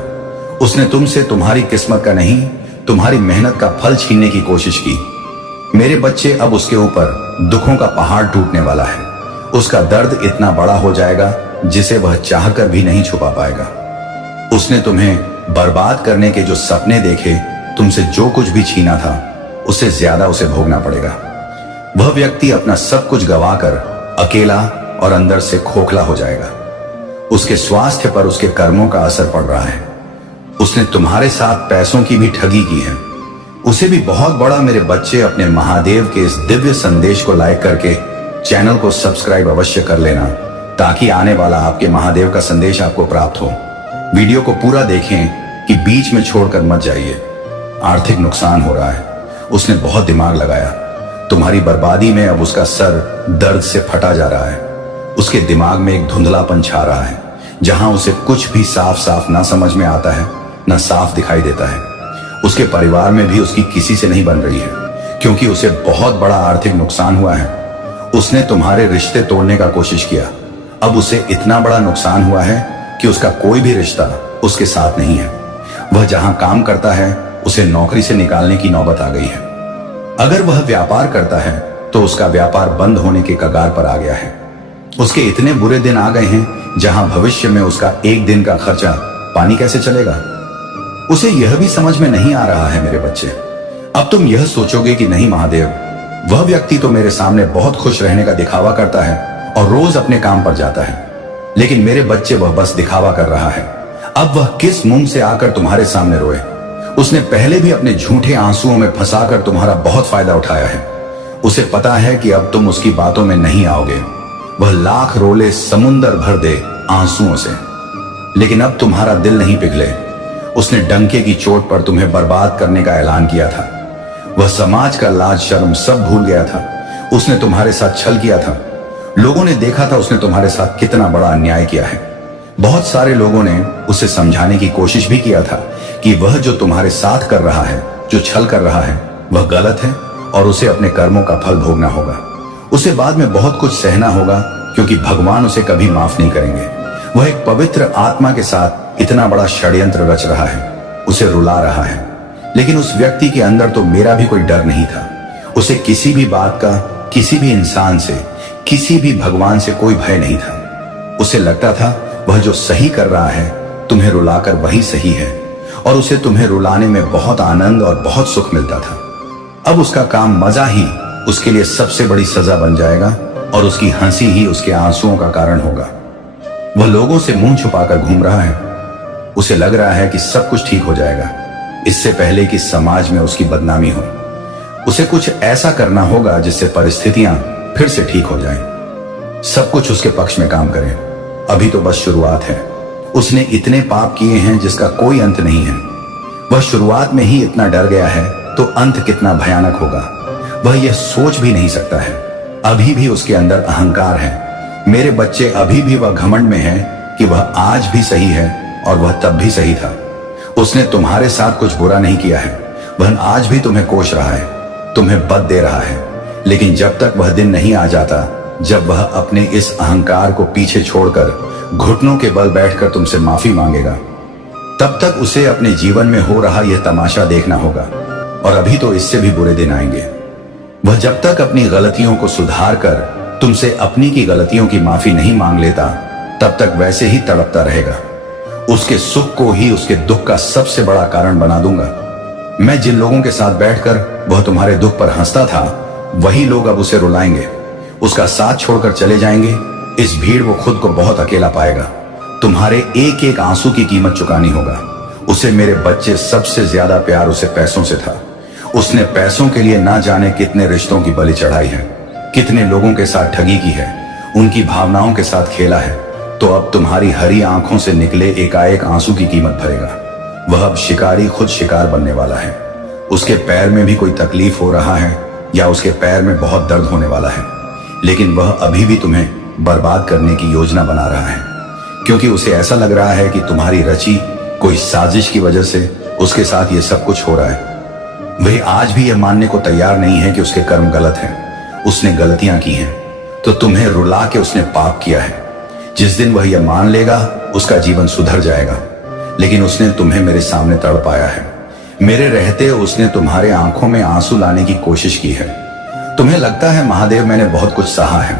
उसने तुमसे तुम्हारी किस्मत का नहीं, तुम्हारी मेहनत का फल छीनने की कोशिश की। मेरे बच्चे, अब उसके ऊपर दुखों का पहाड़ टूटने वाला है। उसका दर्द इतना बड़ा हो जाएगा जिसे वह चाहकर भी नहीं छुपा पाएगा। उसने तुम्हें बर्बाद करने के जो सपने देखे, तुमसे जो कुछ भी छीना था, उससे ज्यादा उसे भोगना पड़ेगा। वह व्यक्ति अपना सब कुछ गवाकर अकेला और अंदर से खोखला हो जाएगा। उसके स्वास्थ्य पर उसके कर्मों का असर पड़ रहा है। उसने तुम्हारे साथ पैसों की भी ठगी की है। उसे भी बहुत बड़ा। मेरे बच्चे, अपने महादेव के इस दिव्य संदेश को लाइक करके चैनल को सब्सक्राइब अवश्य कर लेना ताकि आने वाला आपके महादेव का संदेश आपको प्राप्त हो। वीडियो को पूरा देखें कि बीच में छोड़कर मत जाइए। आर्थिक नुकसान हो रहा है। उसने बहुत दिमाग लगाया। तुम्हारी बर्बादी में अब उसका सर दर्द से फटा जा रहा है। उसके दिमाग में एक धुंधलापन छा रहा है, जहां उसे कुछ भी साफ साफ ना समझ में आता है, ना साफ दिखाई देता है। उसके परिवार में भी उसकी किसी से नहीं बन रही है क्योंकि उसे बहुत बड़ा आर्थिक नुकसान हुआ है। उसने तुम्हारे रिश्ते तोड़ने का कोशिश किया। अब उसे इतना बड़ा नुकसान हुआ है कि उसका कोई भी रिश्ता उसके साथ नहीं है। वह जहां काम करता है उसे नौकरी से निकालने की नौबत आ गई है। अगर वह व्यापार करता है तो उसका व्यापार बंद होने के कगार पर आ गया है। उसके इतने बुरे दिन आ गए हैं जहां भविष्य में उसका एक दिन का खर्चा पानी कैसे चलेगा। उसे यह भी समझ में नहीं आ रहा है। मेरे बच्चे, अब तुम यह सोचोगे कि नहीं महादेव, वह व्यक्ति तो मेरे सामने बहुत खुश रहने का दिखावा करता है और रोज अपने काम पर जाता है। लेकिन मेरे बच्चे, वह बस दिखावा कर रहा है। अब वह किस मुंह से आकर तुम्हारे सामने रोए। उसने पहले भी अपने झूठे आंसुओं में फंसाकर तुम्हारा बहुत फायदा उठाया है। उसे पता है कि अब तुम उसकी बातों में नहीं आओगे। वह लाख रोले समुंदर भर दे आंसुओं से, लेकिन अब तुम्हारा दिल नहीं पिघले। उसने डंके की चोट पर तुम्हें बर्बाद करने का ऐलान किया था। वह समाज का लाज शर्म सब भूल गया था। उसने तुम्हारे साथ छल किया था। लोगों ने देखा था उसने तुम्हारे साथ कितना बड़ा अन्याय किया है। बहुत सारे लोगों ने उसे समझाने की कोशिश भी किया था कि वह जो तुम्हारे साथ कर रहा है, जो छल कर रहा है, वह गलत है और उसे अपने कर्मों का फल भोगना होगा। उसे बाद में बहुत कुछ सहना होगा क्योंकि भगवान उसे कभी माफ नहीं करेंगे। वह एक पवित्र आत्मा के साथ इतना बड़ा षड्यंत्र रच रहा है, उसे रुला रहा है। लेकिन उस व्यक्ति के अंदर तो मेरा भी कोई डर नहीं था। उसे किसी भी बात का, किसी भी इंसान से, किसी भी भगवान से कोई भय नहीं था। उसे लगता था वह जो सही कर रहा है, तुम्हें रुलाकर वही सही है और उसे तुम्हें रुलाने में बहुत आनंद और बहुत सुख मिलता था। अब उसका काम मजा ही उसके लिए सबसे बड़ी सजा बन जाएगा और उसकी हंसी ही उसके आंसुओं का कारण होगा। वह लोगों से मुंह छुपाकर घूम रहा है। उसे लग रहा है कि सब कुछ ठीक हो जाएगा इससे पहले कि समाज में उसकी बदनामी हो। उसे कुछ ऐसा करना होगा जिससे परिस्थितियां फिर से ठीक हो जाएं, सब कुछ उसके पक्ष में काम करे। अभी तो बस शुरुआत है। उसने इतने पाप किए हैं जिसका कोई अंत नहीं है। वह शुरुआत में ही इतना डर गया है तो अंत कितना भयानक होगा वह यह सोच भी नहीं सकता है। अभी भी उसके अंदर अहंकार है। मेरे बच्चे, अभी भी वह घमंड में है कि वह आज भी सही है और वह तब भी सही था। उसने तुम्हारे साथ कुछ बुरा नहीं किया है। वह आज भी तुम्हें कोस रहा है, तुम्हें बद दे रहा है। लेकिन जब तक वह दिन नहीं आ जाता जब वह अपने इस अहंकार को पीछे छोड़कर घुटनों के बल बैठकर तुमसे माफी मांगेगा, तब तक उसे अपने जीवन में हो रहा यह तमाशा देखना होगा। और अभी तो इससे भी बुरे दिन आएंगे। वह जब तक अपनी गलतियों को सुधार कर तुमसे अपनी की गलतियों की माफी नहीं मांग लेता, तब तक वैसे ही तड़पता रहेगा। उसके सुख को ही उसके दुख का सबसे बड़ा कारण बना दूंगा। मैं जिन लोगों के साथ बैठकर वह तुम्हारे दुख पर हंसता था, वही लोग अब उसे रुलाएंगे, उसका साथ छोड़कर चले जाएंगे। इस भीड़ वो खुद को बहुत अकेला पाएगा। तुम्हारे एक एक आंसू की कीमत चुकानी होगा। उसे मेरे बच्चे सबसे ज्यादा प्यार उसे पैसों से था। उसने पैसों के लिए ना जाने कितने रिश्तों की बलि चढ़ाई है, कितने लोगों के साथ ठगी की है, उनकी भावनाओं के साथ खेला है। तो अब तुम्हारी हरी आंखों से निकले एकाएक आंसू की कीमत भरेगा। वह अब शिकारी खुद शिकार बनने वाला है। उसके पैर में भी कोई तकलीफ हो रहा है या उसके पैर में बहुत दर्द होने वाला है, लेकिन वह अभी भी तुम्हें बर्बाद करने की योजना बना रहा है, क्योंकि उसे ऐसा लग रहा है कि तुम्हारी रची कोई साजिश की वजह से उसके साथ ये सब कुछ हो रहा है। वह आज भी यह मानने को तैयार नहीं है कि उसके कर्म गलत हैं, उसने गलतियां की हैं, तो तुम्हें रुला के उसने पाप किया है। जिस दिन वह यह मान लेगा, उसका जीवन सुधर जाएगा। लेकिन उसने तुम्हें मेरे सामने तड़पाया है। मेरे रहते उसने तुम्हारे आंखों में आंसू लाने की कोशिश की है। तुम्हें लगता है महादेव मैंने बहुत कुछ सहा है,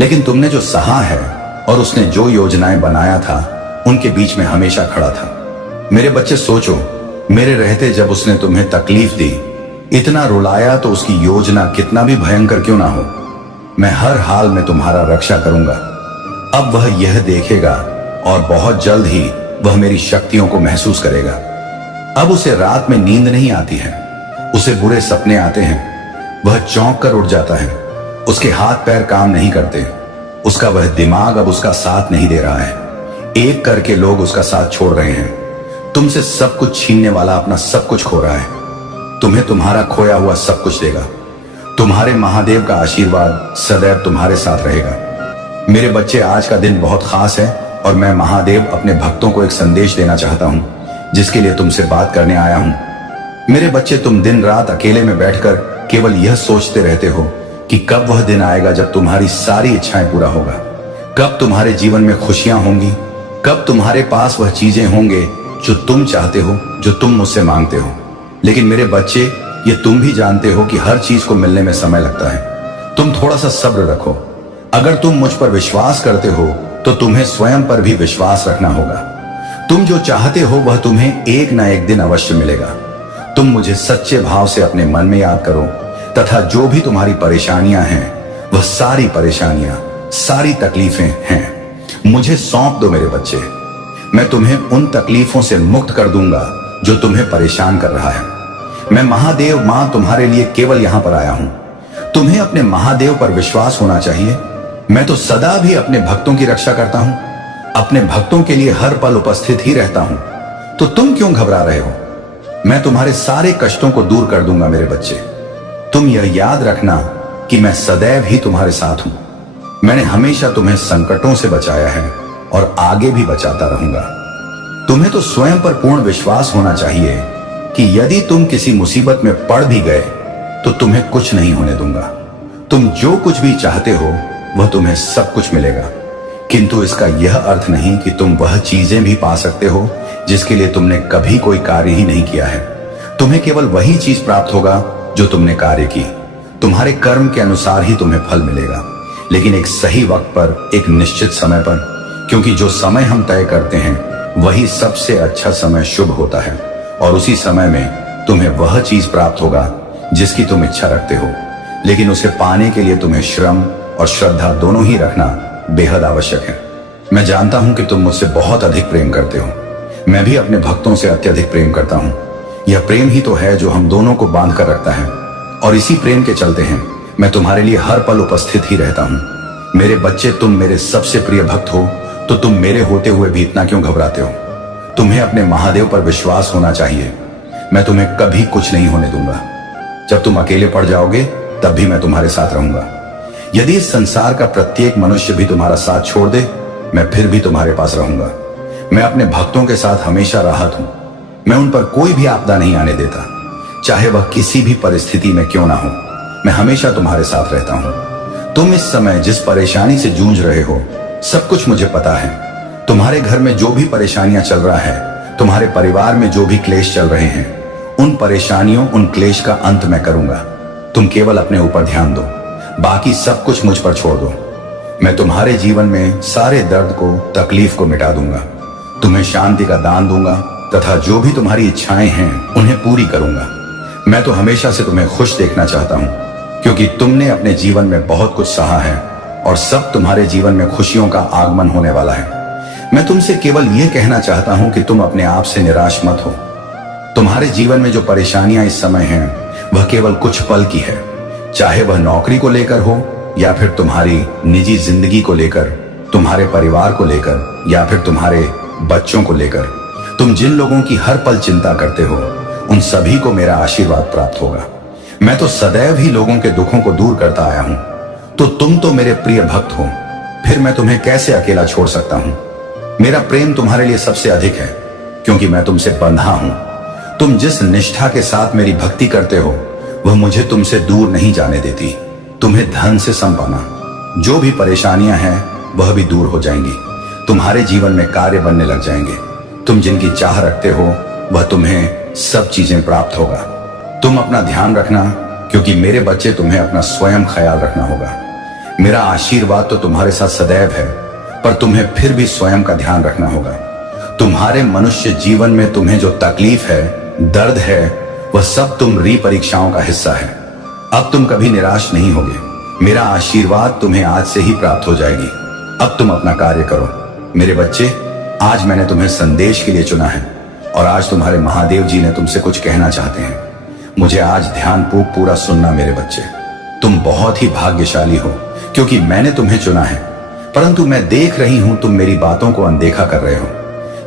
लेकिन तुमने जो सहा है और उसने जो योजनाएं बनाया था, उनके बीच में हमेशा खड़ा था। मेरे बच्चे सोचो, मेरे रहते जब उसने तुम्हें तकलीफ दी, इतना रुलाया, तो उसकी योजना कितना भी भयंकर क्यों ना हो, मैं हर हाल में तुम्हारा रक्षा करूंगा। अब वह यह देखेगा और बहुत जल्द ही वह मेरी शक्तियों को महसूस करेगा। अब उसे रात में नींद नहीं आती है, उसे बुरे सपने आते हैं, वह चौंक कर उठ जाता है, उसके हाथ पैर काम नहीं करते, उसका वह दिमाग अब उसका साथ नहीं दे रहा है। एक करके लोग उसका साथ छोड़ रहे हैं। तुमसे सब कुछ छीनने वाला अपना सब कुछ खो रहा है। तुम्हें तुम्हारा खोया हुआ सब कुछ देगा। तुम्हारे महादेव का आशीर्वाद सदैव तुम्हारे साथ रहेगा। मेरे बच्चे, आज का दिन बहुत खास है और मैं महादेव अपने भक्तों को एक संदेश देना चाहता हूं, जिसके लिए तुमसे बात करने आया हूं। मेरे बच्चे, तुम दिन रात अकेले में बैठकर केवल यह सोचते रहते हो कि कब वह दिन आएगा जब तुम्हारी सारी इच्छाएं पूरा होगा, कब तुम्हारे जीवन में खुशियां होंगी, कब तुम्हारे पास वह चीजें होंगे जो तुम चाहते हो, जो तुम मुझसे मांगते हो। लेकिन मेरे बच्चे, ये तुम भी जानते हो कि हर चीज को मिलने में समय लगता है। तुम थोड़ा सा सब्र रखो। अगर तुम मुझ पर विश्वास करते हो तो तुम्हें स्वयं पर भी विश्वास रखना होगा। तुम जो चाहते हो वह तुम्हें एक ना एक दिन अवश्य मिलेगा। तुम मुझे सच्चे भाव से अपने मन में याद करो, तथा जो भी तुम्हारी परेशानियां हैं, वह सारी परेशानियां, सारी तकलीफें हैं, मुझे सौंप दो मेरे बच्चे। मैं तुम्हें उन तकलीफों से मुक्त कर दूंगा जो तुम्हें परेशान कर रहा है। मैं महादेव मां तुम्हारे लिए केवल यहां पर आया हूं। तुम्हें अपने महादेव पर विश्वास होना चाहिए। मैं तो सदा भी अपने भक्तों की रक्षा करता हूं, अपने भक्तों के लिए हर पल उपस्थित ही रहता हूं। तो तुम क्यों घबरा रहे हो? मैं तुम्हारे सारे कष्टों को दूर कर दूंगा मेरे बच्चे। तुम यह याद रखना कि मैं सदैव ही तुम्हारे साथ हूं। मैंने हमेशा तुम्हें संकटों से बचाया है और आगे भी बचाता रहूंगा। तुम्हें तो स्वयं पर पूर्ण विश्वास होना चाहिए कि यदि तुम किसी मुसीबत में पड़ भी गए तो तुम्हें कुछ नहीं होने दूंगा। तुम जो कुछ भी चाहते हो वह तुम्हें सब कुछ मिलेगा, किंतु इसका यह अर्थ नहीं कि तुम वह चीजें भी पा सकते हो जिसके लिए तुमने कभी कोई कार्य ही नहीं किया है। तुम्हें केवल वही चीज प्राप्त होगा जो तुमने कार्य की। तुम्हारे कर्म के अनुसार ही तुम्हें फल मिलेगा, लेकिन एक सही वक्त पर, एक निश्चित समय पर, क्योंकि जो समय हम तय करते हैं वही सबसे अच्छा समय शुभ होता है, और उसी समय में तुम्हें वह चीज प्राप्त होगा जिसकी तुम इच्छा रखते हो। लेकिन उसे पाने के लिए तुम्हें श्रम और श्रद्धा दोनों ही रखना बेहद आवश्यक है। मैं जानता हूं कि तुम मुझसे बहुत अधिक प्रेम करते हो। मैं भी अपने भक्तों से अत्यधिक प्रेम करता हूं। यह प्रेम ही तो है जो हम दोनों को बांध कर रखता है, और इसी प्रेम के चलते हैं मैं तुम्हारे लिए हर पल उपस्थित ही रहता हूं। मेरे बच्चे, तुम मेरे सबसे प्रिय भक्त हो, तो तुम मेरे होते हुए भी इतना क्यों घबराते हो? तुम्हें अपने महादेव पर विश्वास होना चाहिए। मैं तुम्हें कभी कुछ नहीं होने दूंगा। जब तुम अकेले पड़ जाओगे तब भी मैं तुम्हारे साथ रहूंगा। यदि इस संसार का प्रत्येक मनुष्य भी तुम्हारा साथ छोड़ दे, मैं फिर भी तुम्हारे पास रहूंगा। मैं अपने भक्तों के साथ हमेशा राहत हूं। मैं उन पर कोई भी आपदा नहीं आने देता, चाहे वह किसी भी परिस्थिति में क्यों ना हो। मैं हमेशा तुम्हारे साथ रहता हूं। तुम इस समय जिस परेशानी से जूझ रहे हो, सब कुछ मुझे पता है। तुम्हारे घर में जो भी परेशानियां चल रहा है, तुम्हारे परिवार में जो भी क्लेश चल रहे हैं, उन परेशानियों, उन क्लेश का अंत मैं करूंगा। तुम केवल अपने ऊपर ध्यान दो, बाकी सब कुछ मुझ पर छोड़ दो। मैं तुम्हारे जीवन में सारे दर्द को, तकलीफ को मिटा दूंगा। तुम्हें शांति का दान दूंगा तथा जो भी तुम्हारी इच्छाएं हैं उन्हें पूरी करूंगा। मैं तो हमेशा से तुम्हें खुश देखना चाहता हूं, क्योंकि तुमने अपने जीवन में बहुत कुछ सहा है और सब तुम्हारे जीवन में खुशियों का आगमन होने वाला है। मैं तुमसे केवल यह कहना चाहता हूं कि तुम अपने आप से निराश मत हो। तुम्हारे जीवन में जो परेशानियां इस समय हैं वह केवल कुछ पल की है, चाहे वह नौकरी को लेकर हो या फिर तुम्हारी निजी जिंदगी को लेकर, तुम्हारे परिवार को लेकर या फिर तुम्हारे बच्चों को लेकर। तुम जिन लोगों की हर पल चिंता करते हो उन सभी को मेरा आशीर्वाद प्राप्त होगा। मैं तो सदैव ही लोगों के दुखों को दूर करता आया हूं, तो तुम तो मेरे प्रिय भक्त हो, फिर मैं तुम्हें कैसे अकेला छोड़ सकता हूं। मेरा प्रेम तुम्हारे लिए सबसे अधिक है, क्योंकि मैं तुमसे बंधा हूं। तुम जिस निष्ठा के साथ मेरी भक्ति करते हो वह मुझे तुमसे दूर नहीं जाने देती। तुम्हें धन से सम पाना, जो भी परेशानियां हैं वह भी दूर हो जाएंगी। तुम्हारे जीवन में कार्य बनने लग जाएंगे। तुम जिनकी चाह रखते हो वह तुम्हें सब चीजें प्राप्त होगा। तुम अपना ध्यान रखना, क्योंकि मेरे बच्चे तुम्हें अपना स्वयं ख्याल रखना होगा। मेरा आशीर्वाद तो तुम्हारे साथ सदैव है, पर तुम्हें फिर भी स्वयं का ध्यान रखना होगा। तुम्हारे मनुष्य जीवन में तुम्हें जो तकलीफ है, दर्द है, वह सब तुम री-परीक्षाओं का हिस्सा है। अब तुम कभी निराश नहीं होगे। मेरा आशीर्वाद तुम्हें आज से ही प्राप्त हो जाएगी। अब तुम अपना कार्य करो। मेरे बच्चे, आज मैंने तुम्हें संदेश के लिए चुना है और आज तुम्हारे महादेव जी ने तुमसे कुछ कहना चाहते हैं। मुझे आज ध्यानपूर्वक पूरा सुनना मेरे बच्चे। तुम बहुत ही भाग्यशाली हो, क्योंकि मैंने तुम्हें चुना है, परंतु मैं देख रही हूं तुम मेरी बातों को अनदेखा कर रहे हो,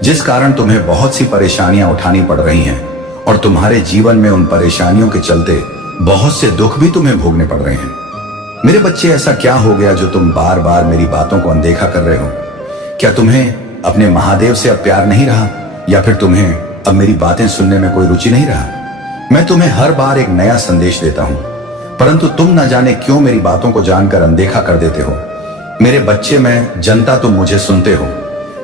जिस कारण तुम्हें बहुत सी परेशानियां उठानी पड़ रही हैं और तुम्हारे जीवन में उन परेशानियों के चलते बहुत से दुख भी तुम्हें भोगने पड़ रहे हैं। मेरे बच्चे, ऐसा क्या हो गया जो तुम बार बार मेरी बातों को अनदेखा कर रहे हो? क्या तुम्हें अपने महादेव से अब प्यार नहीं रहा, या फिर तुम्हें अब मेरी बातें सुनने में कोई रुचि नहीं रहा? मैं तुम्हें हर बार एक नया संदेश देता हूं, परंतु तुम न जाने क्यों मेरी बातों को जानकर अनदेखा कर देते हो। मेरे बच्चे, मैं जनता तुम मुझे सुनते हो,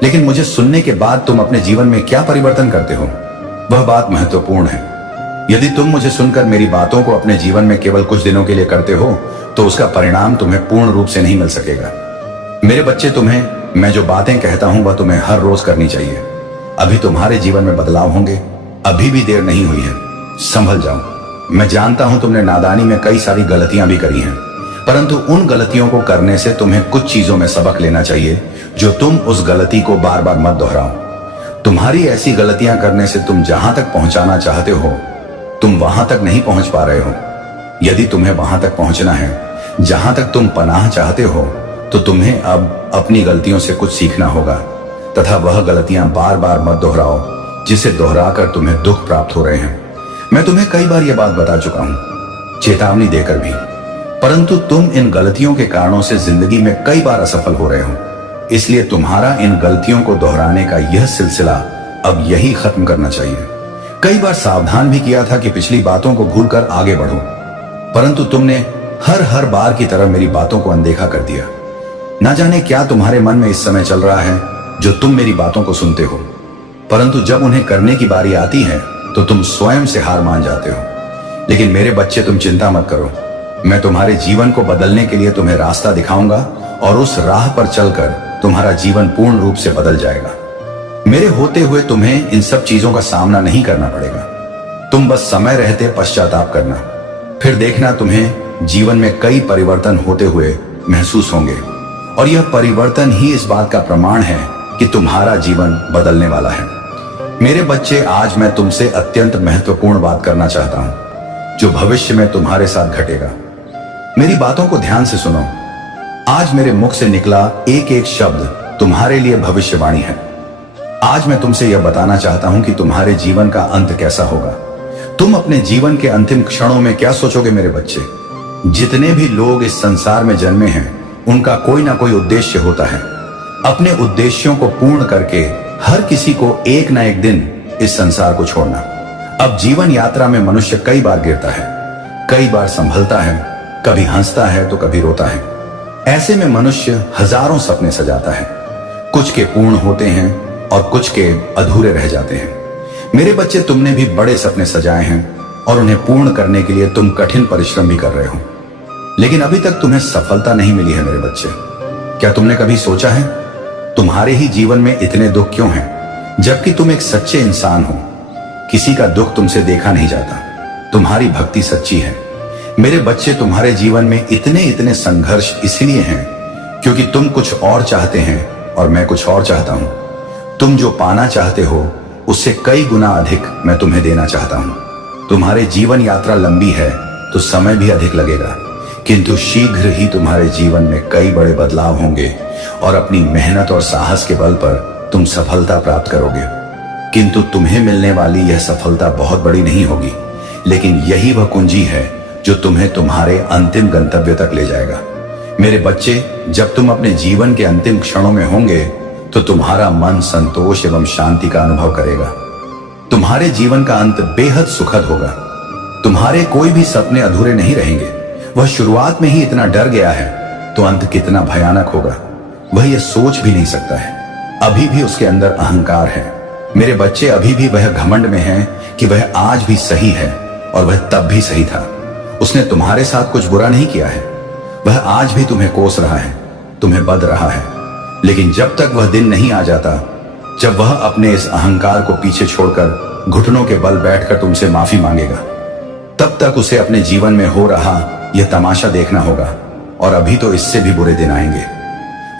लेकिन मुझे सुनने के बाद तुम अपने जीवन में क्या परिवर्तन करते हो, वह बात महत्वपूर्ण है। यदि तुम मुझे सुनकर मेरी बातों को अपने जीवन में केवल कुछ दिनों के लिए करते हो तो उसका परिणाम तुम्हें पूर्ण रूप से नहीं मिल सकेगा। मेरे बच्चे, तुम्हें मैं जो बातें कहता हूं वह तुम्हें हर रोज करनी चाहिए। अभी तुम्हारे जीवन में बदलाव होंगे, अभी भी देर नहीं हुई है। संभल जाओ। मैं जानता हूं तुमने नादानी में कई सारी गलतियां भी करी हैं, परंतु उन गलतियों को करने से तुम्हें कुछ चीजों में सबक लेना चाहिए, जो तुम उस गलती को बार बार मत दोहराओ। तुम्हारी ऐसी गलतियां करने से तुम जहां तक पहुंचाना चाहते हो तुम वहां तक नहीं पहुंच पा रहे हो। यदि तुम्हें वहां तक पहुंचना है जहां तक तुम पनाह चाहते हो, तो तुम्हें अब अपनी गलतियों से कुछ सीखना होगा तथा वह गलतियां बार बार मत दोहराओ, जिसे दोहराकर तुम्हें दुख प्राप्त हो रहे हैं। मैं तुम्हें कई बार यह बात बता चुका हूं, चेतावनी देकर भी, परंतु तुम इन गलतियों के कारणों से जिंदगी में कई बार असफल हो रहे हो। इसलिए तुम्हारा इन गलतियों को दोहराने का यह सिलसिला अब यही खत्म करना चाहिए। कई बार सावधान भी किया था कि पिछली बातों को भूलकर आगे बढ़ो, परंतु तुमने हर बार की तरह मेरी बातों को अनदेखा कर दिया। ना जाने क्या तुम्हारे मन में इस समय चल रहा है जो तुम मेरी बातों को सुनते हो, परंतु जब उन्हें करने की बारी आती है तो तुम स्वयं से हार मान जाते हो। लेकिन मेरे बच्चे, तुम चिंता मत करो। मैं तुम्हारे जीवन को बदलने के लिए तुम्हें रास्ता दिखाऊंगा और उस राह पर चलकर तुम्हारा जीवन पूर्ण रूप से बदल जाएगा। मेरे होते हुए तुम्हें इन सब चीजों का सामना नहीं करना पड़ेगा। तुम बस समय रहते पश्चाताप करना, फिर देखना तुम्हें जीवन में कई परिवर्तन होते हुए महसूस होंगे, और यह परिवर्तन ही इस बात का प्रमाण है कि तुम्हारा जीवन बदलने वाला है। मेरे बच्चे, आज मैं तुमसे अत्यंत महत्वपूर्ण बात करना चाहता हूं, जो भविष्य में तुम्हारे साथ घटेगा। मेरी बातों को ध्यान से सुनो। आज मेरे मुख से निकला एक एक शब्द तुम्हारे लिए भविष्यवाणी है। आज मैं तुमसे यह बताना चाहता हूं कि तुम्हारे जीवन का अंत कैसा होगा। तुम अपने जीवन के अंतिम क्षणों में क्या सोचोगे मेरे बच्चे? जितने भी लोग इस संसार में जन्मे हैं उनका कोई ना कोई उद्देश्य होता है। अपने उद्देश्यों को पूर्ण करके हर किसी को एक ना एक दिन इस संसार को छोड़ना। अब जीवन यात्रा में मनुष्य कई बार गिरता है, कई बार संभलता है, कभी हंसता है तो कभी रोता है। ऐसे में मनुष्य हजारों सपने सजाता है, कुछ के पूर्ण होते हैं और कुछ के अधूरे रह जाते हैं। मेरे बच्चे, तुमने भी बड़े सपने सजाए हैं और उन्हें पूर्ण करने के लिए तुम कठिन परिश्रम भी कर रहे हो, लेकिन अभी तक तुम्हें सफलता नहीं मिली है। मेरे बच्चे, क्या तुमने कभी सोचा है तुम्हारे ही जीवन में इतने दुख क्यों हैं? जबकि तुम एक सच्चे इंसान हो। किसी का दुख तुमसे देखा नहीं जाता। तुम्हारी भक्ति सच्ची है। मेरे बच्चे, तुम्हारे जीवन में इतने इतने संघर्ष इसलिए हैं क्योंकि तुम कुछ और चाहते हैं और मैं कुछ और चाहता हूं। तुम जो पाना चाहते हो उससे कई गुना अधिक मैं तुम्हें देना चाहता हूं। तुम्हारे जीवन यात्रा लंबी है तो समय भी अधिक लगेगा, किंतु शीघ्र ही तुम्हारे जीवन में कई बड़े बदलाव होंगे और अपनी मेहनत और साहस के बल पर तुम सफलता प्राप्त करोगे। किंतु तुम्हें मिलने वाली यह सफलता बहुत बड़ी नहीं होगी, लेकिन यही वह कुंजी है जो तुम्हें तुम्हारे अंतिम गंतव्य तक ले जाएगा। मेरे बच्चे, जब तुम अपने जीवन के अंतिम क्षणों में होंगे तो तुम्हारा मन संतोष एवं शांति का अनुभव करेगा। तुम्हारे जीवन का अंत बेहद सुखद होगा। तुम्हारे कोई भी सपने अधूरे नहीं रहेंगे। वह शुरुआत में ही इतना डर गया है तो अंत कितना भयानक होगा वह यह सोच भी नहीं सकता है। अभी भी उसके अंदर अहंकार है। मेरे बच्चे, अभी भी वह घमंड में है कि वह आज भी सही है और वह तब भी सही था। उसने तुम्हारे साथ कुछ बुरा नहीं किया है। वह आज भी तुम्हें कोस रहा है, तुम्हें बद रहा है, लेकिन जब तक वह दिन नहीं आ जाता जब वह अपने इस अहंकार को पीछे छोड़कर घुटनों के बल बैठकर तुमसे माफी मांगेगा, तब तक उसे अपने जीवन में हो रहा यह तमाशा देखना होगा। और अभी तो इससे भी बुरे दिन आएंगे।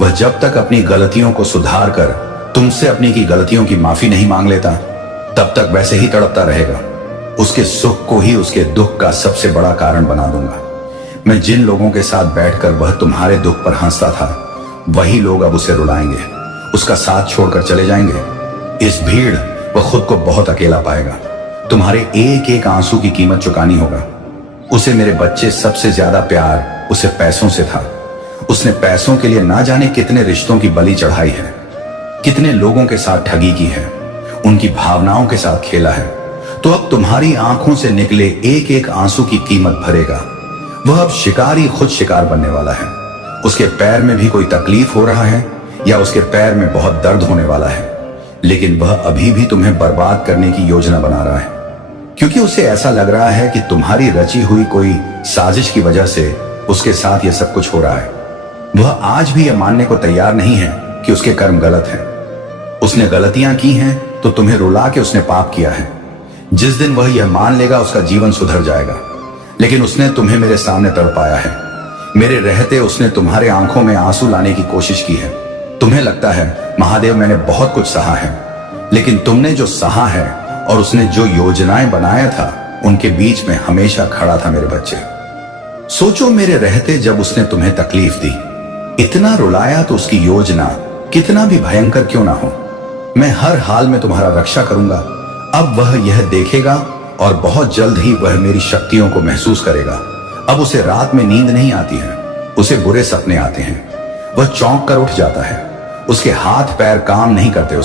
वह जब तक अपनी गलतियों को सुधार कर तुमसे अपनी की गलतियों की माफी नहीं मांग लेता, तब तक वैसे ही तड़पता रहेगा। उसके सुख को ही उसके दुख का सबसे बड़ा कारण बना दूंगा। मैं जिन लोगों के साथ बैठकर वह तुम्हारे दुख पर हंसता था, वही लोग अब उसे रुलाएंगे, उसका साथ छोड़कर चले जाएंगे। इस भीड़ वह खुद को बहुत अकेला पाएगा। तुम्हारे एक एक आंसू की कीमत चुकानी होगा। उसे, मेरे बच्चे, सबसे ज्यादा प्यार उसे पैसों से था। उसने पैसों के लिए ना जाने कितने रिश्तों की बलि चढ़ाई है, कितने लोगों के साथ ठगी की है, उनकी भावनाओं के साथ खेला है। तो अब तुम्हारी आंखों से निकले एक एक आंसू की कीमत भरेगा। वह अब शिकारी खुद शिकार बनने वाला है। उसके पैर में भी कोई तकलीफ हो रहा है या उसके पैर में बहुत दर्द होने वाला है, लेकिन वह अभी भी तुम्हें बर्बाद करने की योजना बना रहा है, क्योंकि उसे ऐसा लग रहा है कि तुम्हारी रची हुई कोई साजिश की वजह से उसके साथ यह सब कुछ हो रहा है। वह आज भी यह मानने को तैयार नहीं है कि उसके कर्म गलत हैं। उसने गलतियां की हैं तो तुम्हें रुला के उसने पाप किया है। जिस दिन वह यह मान लेगा उसका जीवन सुधर जाएगा। लेकिन उसने तुम्हें मेरे सामने तड़पाया है। मेरे रहते उसने तुम्हारे आंखों में आंसू लाने की कोशिश की है। तुम्हें लगता है महादेव मैंने बहुत कुछ सहा है, लेकिन तुमने जो सहा है और उसने जो योजनाएं बनाया था उनके बीच में हमेशा खड़ा था। मेरे बच्चे, सोचो, मेरे रहते जब उसने तुम्हें तकलीफ दी, इतना रुलाया, तो उसकी योजना कितना भी भयंकर क्यों ना हो, मैं हर हाल में तुम्हारा रक्षा करूंगा। अब वह यह देखेगा और बहुत जल्द ही वह मेरी शक्तियों को महसूस करेगा। अब उसे रात में नींद नहीं आती है, उसे बुरे सपने आते हैं। वह चौंक कर उठ जाता है। उसके हाथ पैर काम नहीं करते।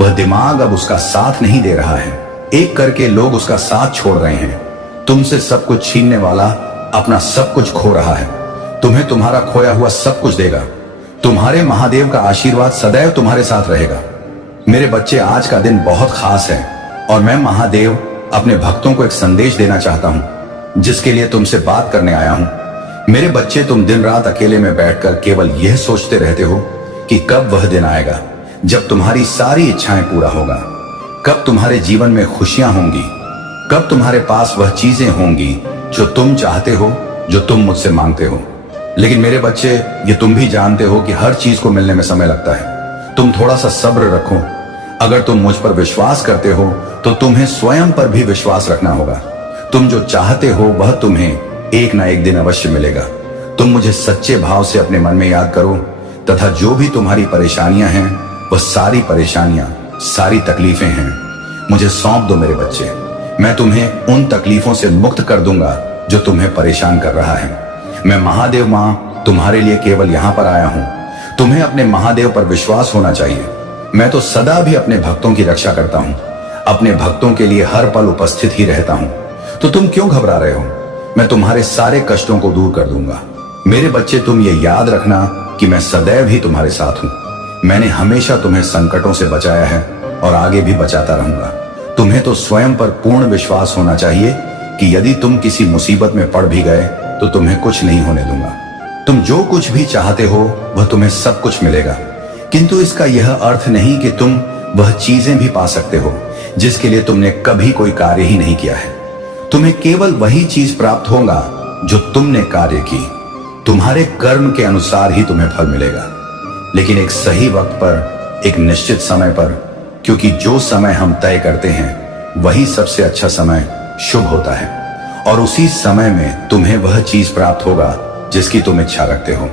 वह दिमाग अब उसका साथ नहीं दे रहा है। एक करके लोग उसका साथ छोड़ रहे हैं। तुमसे सब कुछ छीनने वाला अपना सब कुछ खो रहा है। तुम्हें तुम्हारा खोया हुआ सब कुछ देगा। तुम्हारे महादेव का आशीर्वाद सदैव तुम्हारे साथ रहेगा। मेरे बच्चे, आज का दिन बहुत खास है और मैं महादेव अपने भक्तों को एक संदेश देना चाहता हूं, जिसके लिए तुमसे बात करने आया हूं। मेरे बच्चे, तुम दिन रात अकेले में बैठकर केवल यह सोचते रहते हो कि कब वह दिन आएगा जब तुम्हारी सारी इच्छाएं पूरा होगा, कब तुम्हारे जीवन में खुशियां होंगी, कब तुम्हारे पास वह चीजें होंगी जो तुम चाहते हो, जो तुम मुझसे मांगते हो। लेकिन मेरे बच्चे, ये तुम भी जानते हो कि हर चीज को मिलने में समय लगता है। तुम थोड़ा सा सब्र रखो। अगर तुम मुझ पर विश्वास करते हो तो तुम्हें स्वयं पर भी विश्वास रखना होगा। तुम जो चाहते हो वह तुम्हें एक ना एक दिन अवश्य मिलेगा। तुम मुझे सच्चे भाव से अपने मन में याद करो तथा जो भी तुम्हारी परेशानियां हैं, वह सारी परेशानियां, सारी तकलीफें हैं, मुझे सौंप दो मेरे बच्चे। मैं तुम्हें उन तकलीफों से मुक्त कर दूंगा जो तुम्हें परेशान कर रहा है। मैं महादेव मां तुम्हारे लिए केवल यहां पर आया हूं। तुम्हें अपने महादेव पर विश्वास होना चाहिए। मैं तो सदा भी अपने भक्तों की रक्षा करता हूं, अपने भक्तों के लिए हर पल उपस्थित ही रहता हूं। तो तुम क्यों घबरा रहे हो? मैं तुम्हारे सारे कष्टों को दूर कर दूंगा। मेरे बच्चे, तुम ये याद रखना कि मैं सदैव ही तुम्हारे साथ हूं। मैंने हमेशा तुम्हें संकटों से बचाया है और आगे भी बचाता रहूंगा। तुम्हें तो स्वयं पर पूर्ण विश्वास होना चाहिए कि यदि तुम किसी मुसीबत में पड़ भी गए तो तुम्हें कुछ नहीं होने दूंगा। तुम जो कुछ भी चाहते हो वह तुम्हें सब कुछ मिलेगा, किंतु इसका यह अर्थ नहीं कि तुम वह चीजें भी पा सकते हो जिसके लिए तुमने कभी कोई कार्य ही नहीं किया है। तुम्हें केवल वही चीज प्राप्त होगा जो तुमने कार्य की। तुम्हारे कर्म के अनुसार ही तुम्हें फल मिलेगा, लेकिन एक सही वक्त पर, एक निश्चित समय पर, क्योंकि जो समय हम तय करते हैं वही सबसे अच्छा समय शुभ होता है, और उसी समय में तुम्हें वह चीज प्राप्त होगा जिसकी तुम इच्छा रखते हो।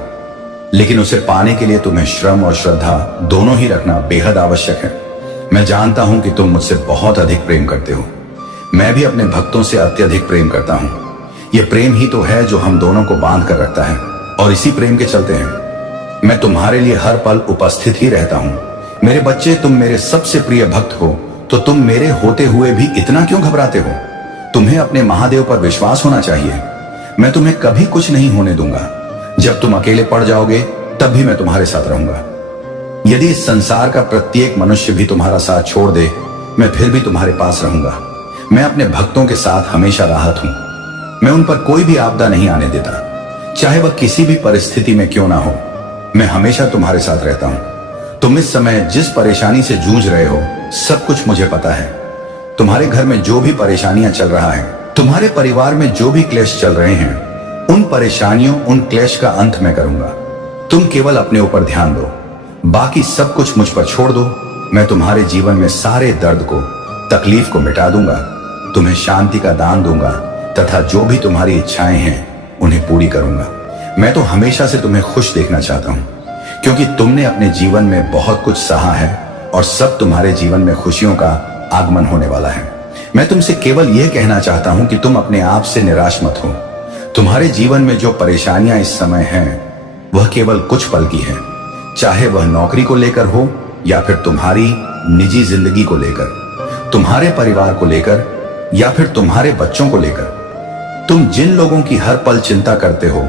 लेकिन उसे पाने के लिए तुम्हें श्रम और श्रद्धा दोनों ही रखना बेहद आवश्यक है। मैं जानता हूं कि तुम मुझसे बहुत अधिक प्रेम करते हो। मैं भी अपने भक्तों से अत्यधिक प्रेम करता हूं। यह प्रेम ही तो है जो हम दोनों को बांध कर रखता है, और इसी प्रेम के चलते हैं मैं तुम्हारे लिए हर पल उपस्थित ही रहता हूं। मेरे बच्चे, तुम मेरे सबसे प्रिय भक्त हो, तो तुम मेरे होते हुए भी इतना क्यों घबराते हो? तुम्हें अपने महादेव पर विश्वास होना चाहिए। मैं तुम्हें कभी कुछ नहीं होने दूंगा। जब तुम अकेले पड़ जाओगे तब भी मैं तुम्हारे साथ रहूंगा। यदि इस संसार का प्रत्येक मनुष्य भी तुम्हारा साथ छोड़ दे, मैं फिर भी तुम्हारे पास रहूंगा। मैं अपने भक्तों के साथ हमेशा राहत हूं। मैं उन पर कोई भी आपदा नहीं आने देता, चाहे वह किसी भी परिस्थिति में क्यों ना हो। मैं हमेशा तुम्हारे साथ रहता हूं। तुम इस समय जिस परेशानी से जूझ रहे हो, सब कुछ मुझे पता है। तुम्हारे घर में जो भी परेशानियां चल रहा है, तुम्हारे परिवार में जो भी क्लेश चल रहे हैं, उन परेशानियों, उन क्लेश का अंत मैं करूंगा। तुम केवल अपने ऊपर ध्यान दो, बाकी सब कुछ मुझ पर छोड़ दो। मैं तुम्हारे जीवन में सारे दर्द को, तकलीफ को मिटा दूंगा। तुम्हें शांति का दान दूंगा, तथा जो भी तुम्हारी इच्छाएं हैं उन्हें पूरी करूंगा। मैं तो हमेशा से तुम्हें खुश देखना चाहता हूं, क्योंकि तुमने अपने जीवन में बहुत कुछ सहा है, और सब तुम्हारे जीवन में खुशियों का आगमन होने वाला है। मैं तुमसे केवल यह कहना चाहता हूं कि तुम अपने आप से निराश मत हो। तुम्हारे जीवन में जो परेशानियां इस समय हैं, वह केवल कुछ पल की है, चाहे वह नौकरी को लेकर हो या फिर तुम्हारी निजी जिंदगी को लेकर, तुम्हारे परिवार को लेकर या फिर तुम्हारे बच्चों को लेकर। तुम जिन लोगों की हर पल चिंता करते हो,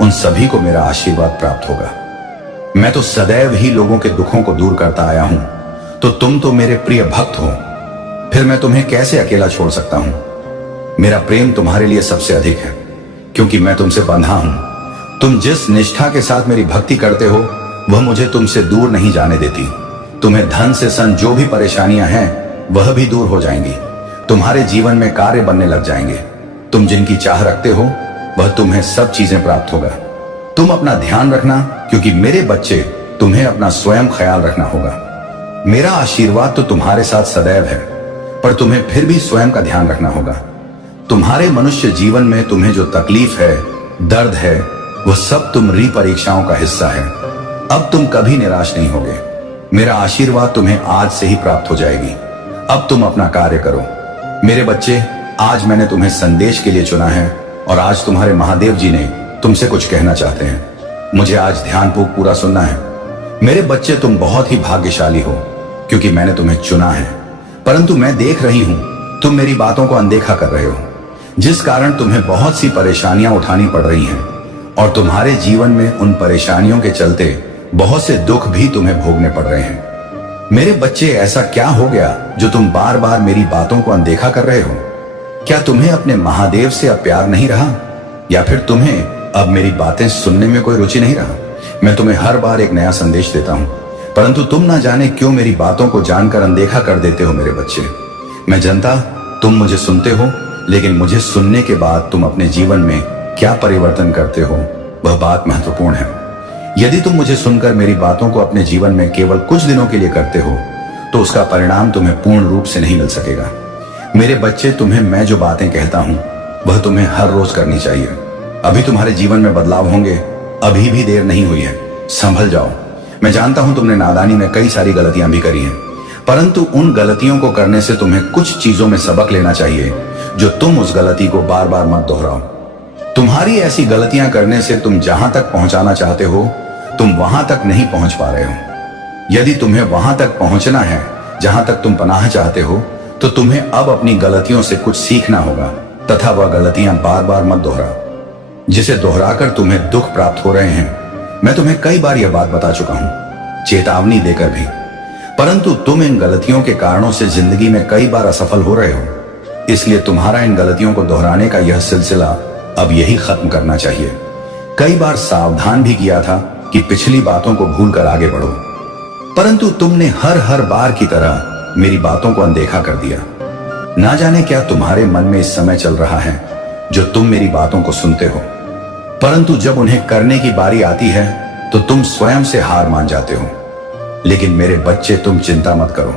उन सभी को मेरा आशीर्वाद प्राप्त होगा। मैं तो सदैव ही लोगों के दुखों को दूर करता आया हूं, तो तुम तो मेरे प्रिय भक्त हो, फिर मैं तुम्हें कैसे अकेला छोड़ सकता हूं? मेरा प्रेम तुम्हारे लिए सबसे अधिक है, क्योंकि मैं तुमसे बंधा हूं। तुम जिस निष्ठा के साथ मेरी भक्ति करते हो, वह मुझे तुमसे दूर नहीं जाने देती। तुम्हें धन से सन जो भी परेशानियां हैं, वह भी दूर हो जाएंगी। तुम्हारे जीवन में कार्य बनने लग जाएंगे। तुम जिनकी चाह रखते हो, वह तुम्हें सब चीजें प्राप्त होगा। तुम अपना ध्यान रखना, क्योंकि मेरे बच्चे, तुम्हें अपना स्वयं ख्याल रखना होगा। मेरा आशीर्वाद तो तुम्हारे साथ सदैव है, पर तुम्हें फिर भी स्वयं का ध्यान रखना होगा। तुम्हारे मनुष्य जीवन में तुम्हें जो तकलीफ है, दर्द है, वह सब तुम्हारी परीक्षाओं का हिस्सा है। अब तुम कभी निराश नहीं होगे। मेरा आशीर्वाद तुम्हें आज से ही प्राप्त हो जाएगी। अब तुम अपना कार्य करो। मेरे बच्चे, आज मैंने तुम्हें संदेश के लिए चुना है, और आज तुम्हारे महादेव जी ने तुमसे कुछ कहना चाहते हैं। मुझे आज ध्यानपूर्वक पूरा सुनना है। मेरे बच्चे, तुम बहुत ही भाग्यशाली हो, क्योंकि मैंने तुम्हें चुना है। परंतु मैं देख रही हूं, तुम मेरी बातों को अनदेखा कर रहे हो, जिस कारण तुम्हें बहुत सी परेशानियां उठानी पड़ रही हैं, और तुम्हारे जीवन में उन परेशानियों के चलते बहुत से दुख भी तुम्हें भोगने पड़ रहे हैं। मेरे बच्चे, ऐसा क्या हो गया जो तुम बार बार मेरी बातों को अनदेखा कर रहे हो? क्या तुम्हें अपने महादेव से अब प्यार नहीं रहा, या फिर तुम्हें अब मेरी बातें सुनने में कोई रुचि नहीं रहा? मैं तुम्हें हर बार एक नया संदेश देता हूं, परंतु तुम ना जाने क्यों मेरी बातों को जानकर अनदेखा कर देते हो। मेरे बच्चे, मैं जानता तुम मुझे सुनते हो, लेकिन मुझे सुनने के बाद तुम अपने जीवन में क्या परिवर्तन करते हो, वह बात महत्वपूर्ण है। यदि तुम मुझे सुनकर मेरी बातों को अपने जीवन में केवल कुछ दिनों के लिए करते हो, तो उसका परिणाम तुम्हें पूर्ण रूप से नहीं मिल सकेगा। मेरे बच्चे, तुम्हें मैं जो बातें कहता हूं, वह तुम्हें हर रोज करनी चाहिए। अभी तुम्हारे जीवन में बदलाव होंगे, अभी भी देर नहीं हुई है। संभल जाओ। मैं जानता हूं तुमने नादानी में कई सारी गलतियां भी करी हैं, परंतु उन गलतियों को करने से तुम्हें कुछ चीजों में सबक लेना चाहिए, जो तुम उस गलती को बार बार मत दोहराओ। तुम्हारी ऐसी गलतियां करने से तुम जहां तक पहुंचाना चाहते हो, तुम वहां तक नहीं पहुंच पा रहे हो। यदि तुम्हें वहां तक पहुंचना है जहां तक तुम पनाह चाहते हो, तो तुम्हें अब अपनी गलतियों से कुछ सीखना होगा, तथा वह गलतियां बार बार मत दोहराओ, जिसे दोहराकर तुम्हें दुख प्राप्त हो रहे हैं। मैं तुम्हें कई बार यह बात बता चुका हूं, चेतावनी देकर भी, परंतु तुम इन गलतियों के कारणों से जिंदगी में कई बार असफल हो रहे हो। इसलिए तुम्हारा इन गलतियों को दोहराने का यह सिलसिला अब यही खत्म करना चाहिए। कई बार सावधान भी किया था कि पिछली बातों को भूलकर आगे बढ़ो, परंतु तुमने हर हर बार की तरह मेरी बातों को अनदेखा कर दिया। ना जाने क्या तुम्हारे मन में इस समय चल रहा है जो तुम मेरी बातों को सुनते हो, परंतु जब उन्हें करने की बारी आती है तो तुम स्वयं से हार मान जाते हो। लेकिन मेरे बच्चे, तुम चिंता मत करो,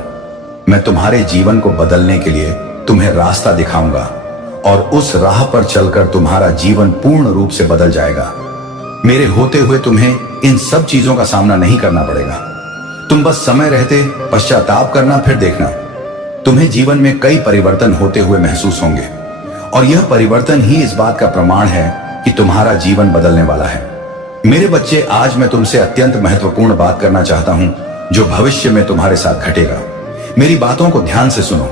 मैं तुम्हारे जीवन को बदलने के लिए तुम्हें रास्ता दिखाऊंगा और उस राह पर चलकर तुम्हारा जीवन पूर्ण रूप से बदल जाएगा। मेरे होते हुए तुम्हें इन सब चीजों का सामना नहीं करना पड़ेगा। तुम बस समय रहते पश्चाताप करना, फिर देखना तुम्हें जीवन में कई परिवर्तन होते हुए महसूस होंगे। और यह परिवर्तन ही इस बात का प्रमाण है कि तुम्हारा जीवन बदलने वाला है। मेरे बच्चे, आज मैं तुमसे अत्यंत महत्वपूर्ण बात करना चाहता हूं जो भविष्य में तुम्हारे साथ घटेगा। मेरी बातों को ध्यान से सुनो।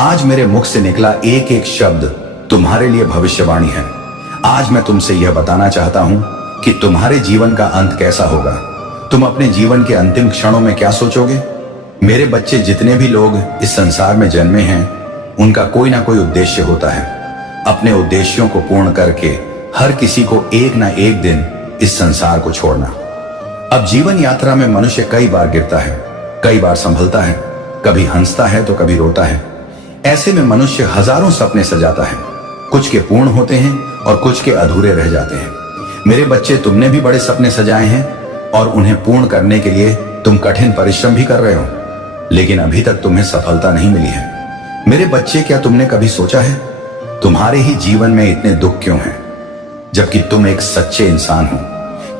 आज मेरे मुख से निकला एक एक शब्द तुम्हारे लिए भविष्यवाणी है। आज मैं तुमसे यह बताना चाहता हूं कि तुम्हारे जीवन का अंत कैसा होगा। तुम अपने जीवन के अंतिम क्षणों में क्या सोचोगे? मेरे बच्चे, जितने भी लोग इस संसार में जन्मे हैं उनका कोई ना कोई उद्देश्य होता है। अपने उद्देश्यों को पूर्ण करके हर किसी को एक ना एक दिन इस संसार को छोड़ना। अब जीवन यात्रा में मनुष्य कई बार गिरता है, कई बार संभलता है, कभी हंसता है तो कभी रोता है। ऐसे में मनुष्य हजारों सपने सजाता है, कुछ के पूर्ण होते हैं और कुछ के अधूरे रह जाते हैं। मेरे बच्चे, तुमने भी बड़े सपने सजाए हैं और उन्हें पूर्ण करने के लिए तुम कठिन परिश्रम भी कर रहे हो, लेकिन अभी तक तुम्हें सफलता नहीं मिली है। मेरे बच्चे, क्या तुमने कभी सोचा है तुम्हारे ही जीवन में इतने दुख क्यों हैं, जबकि तुम एक सच्चे इंसान हो?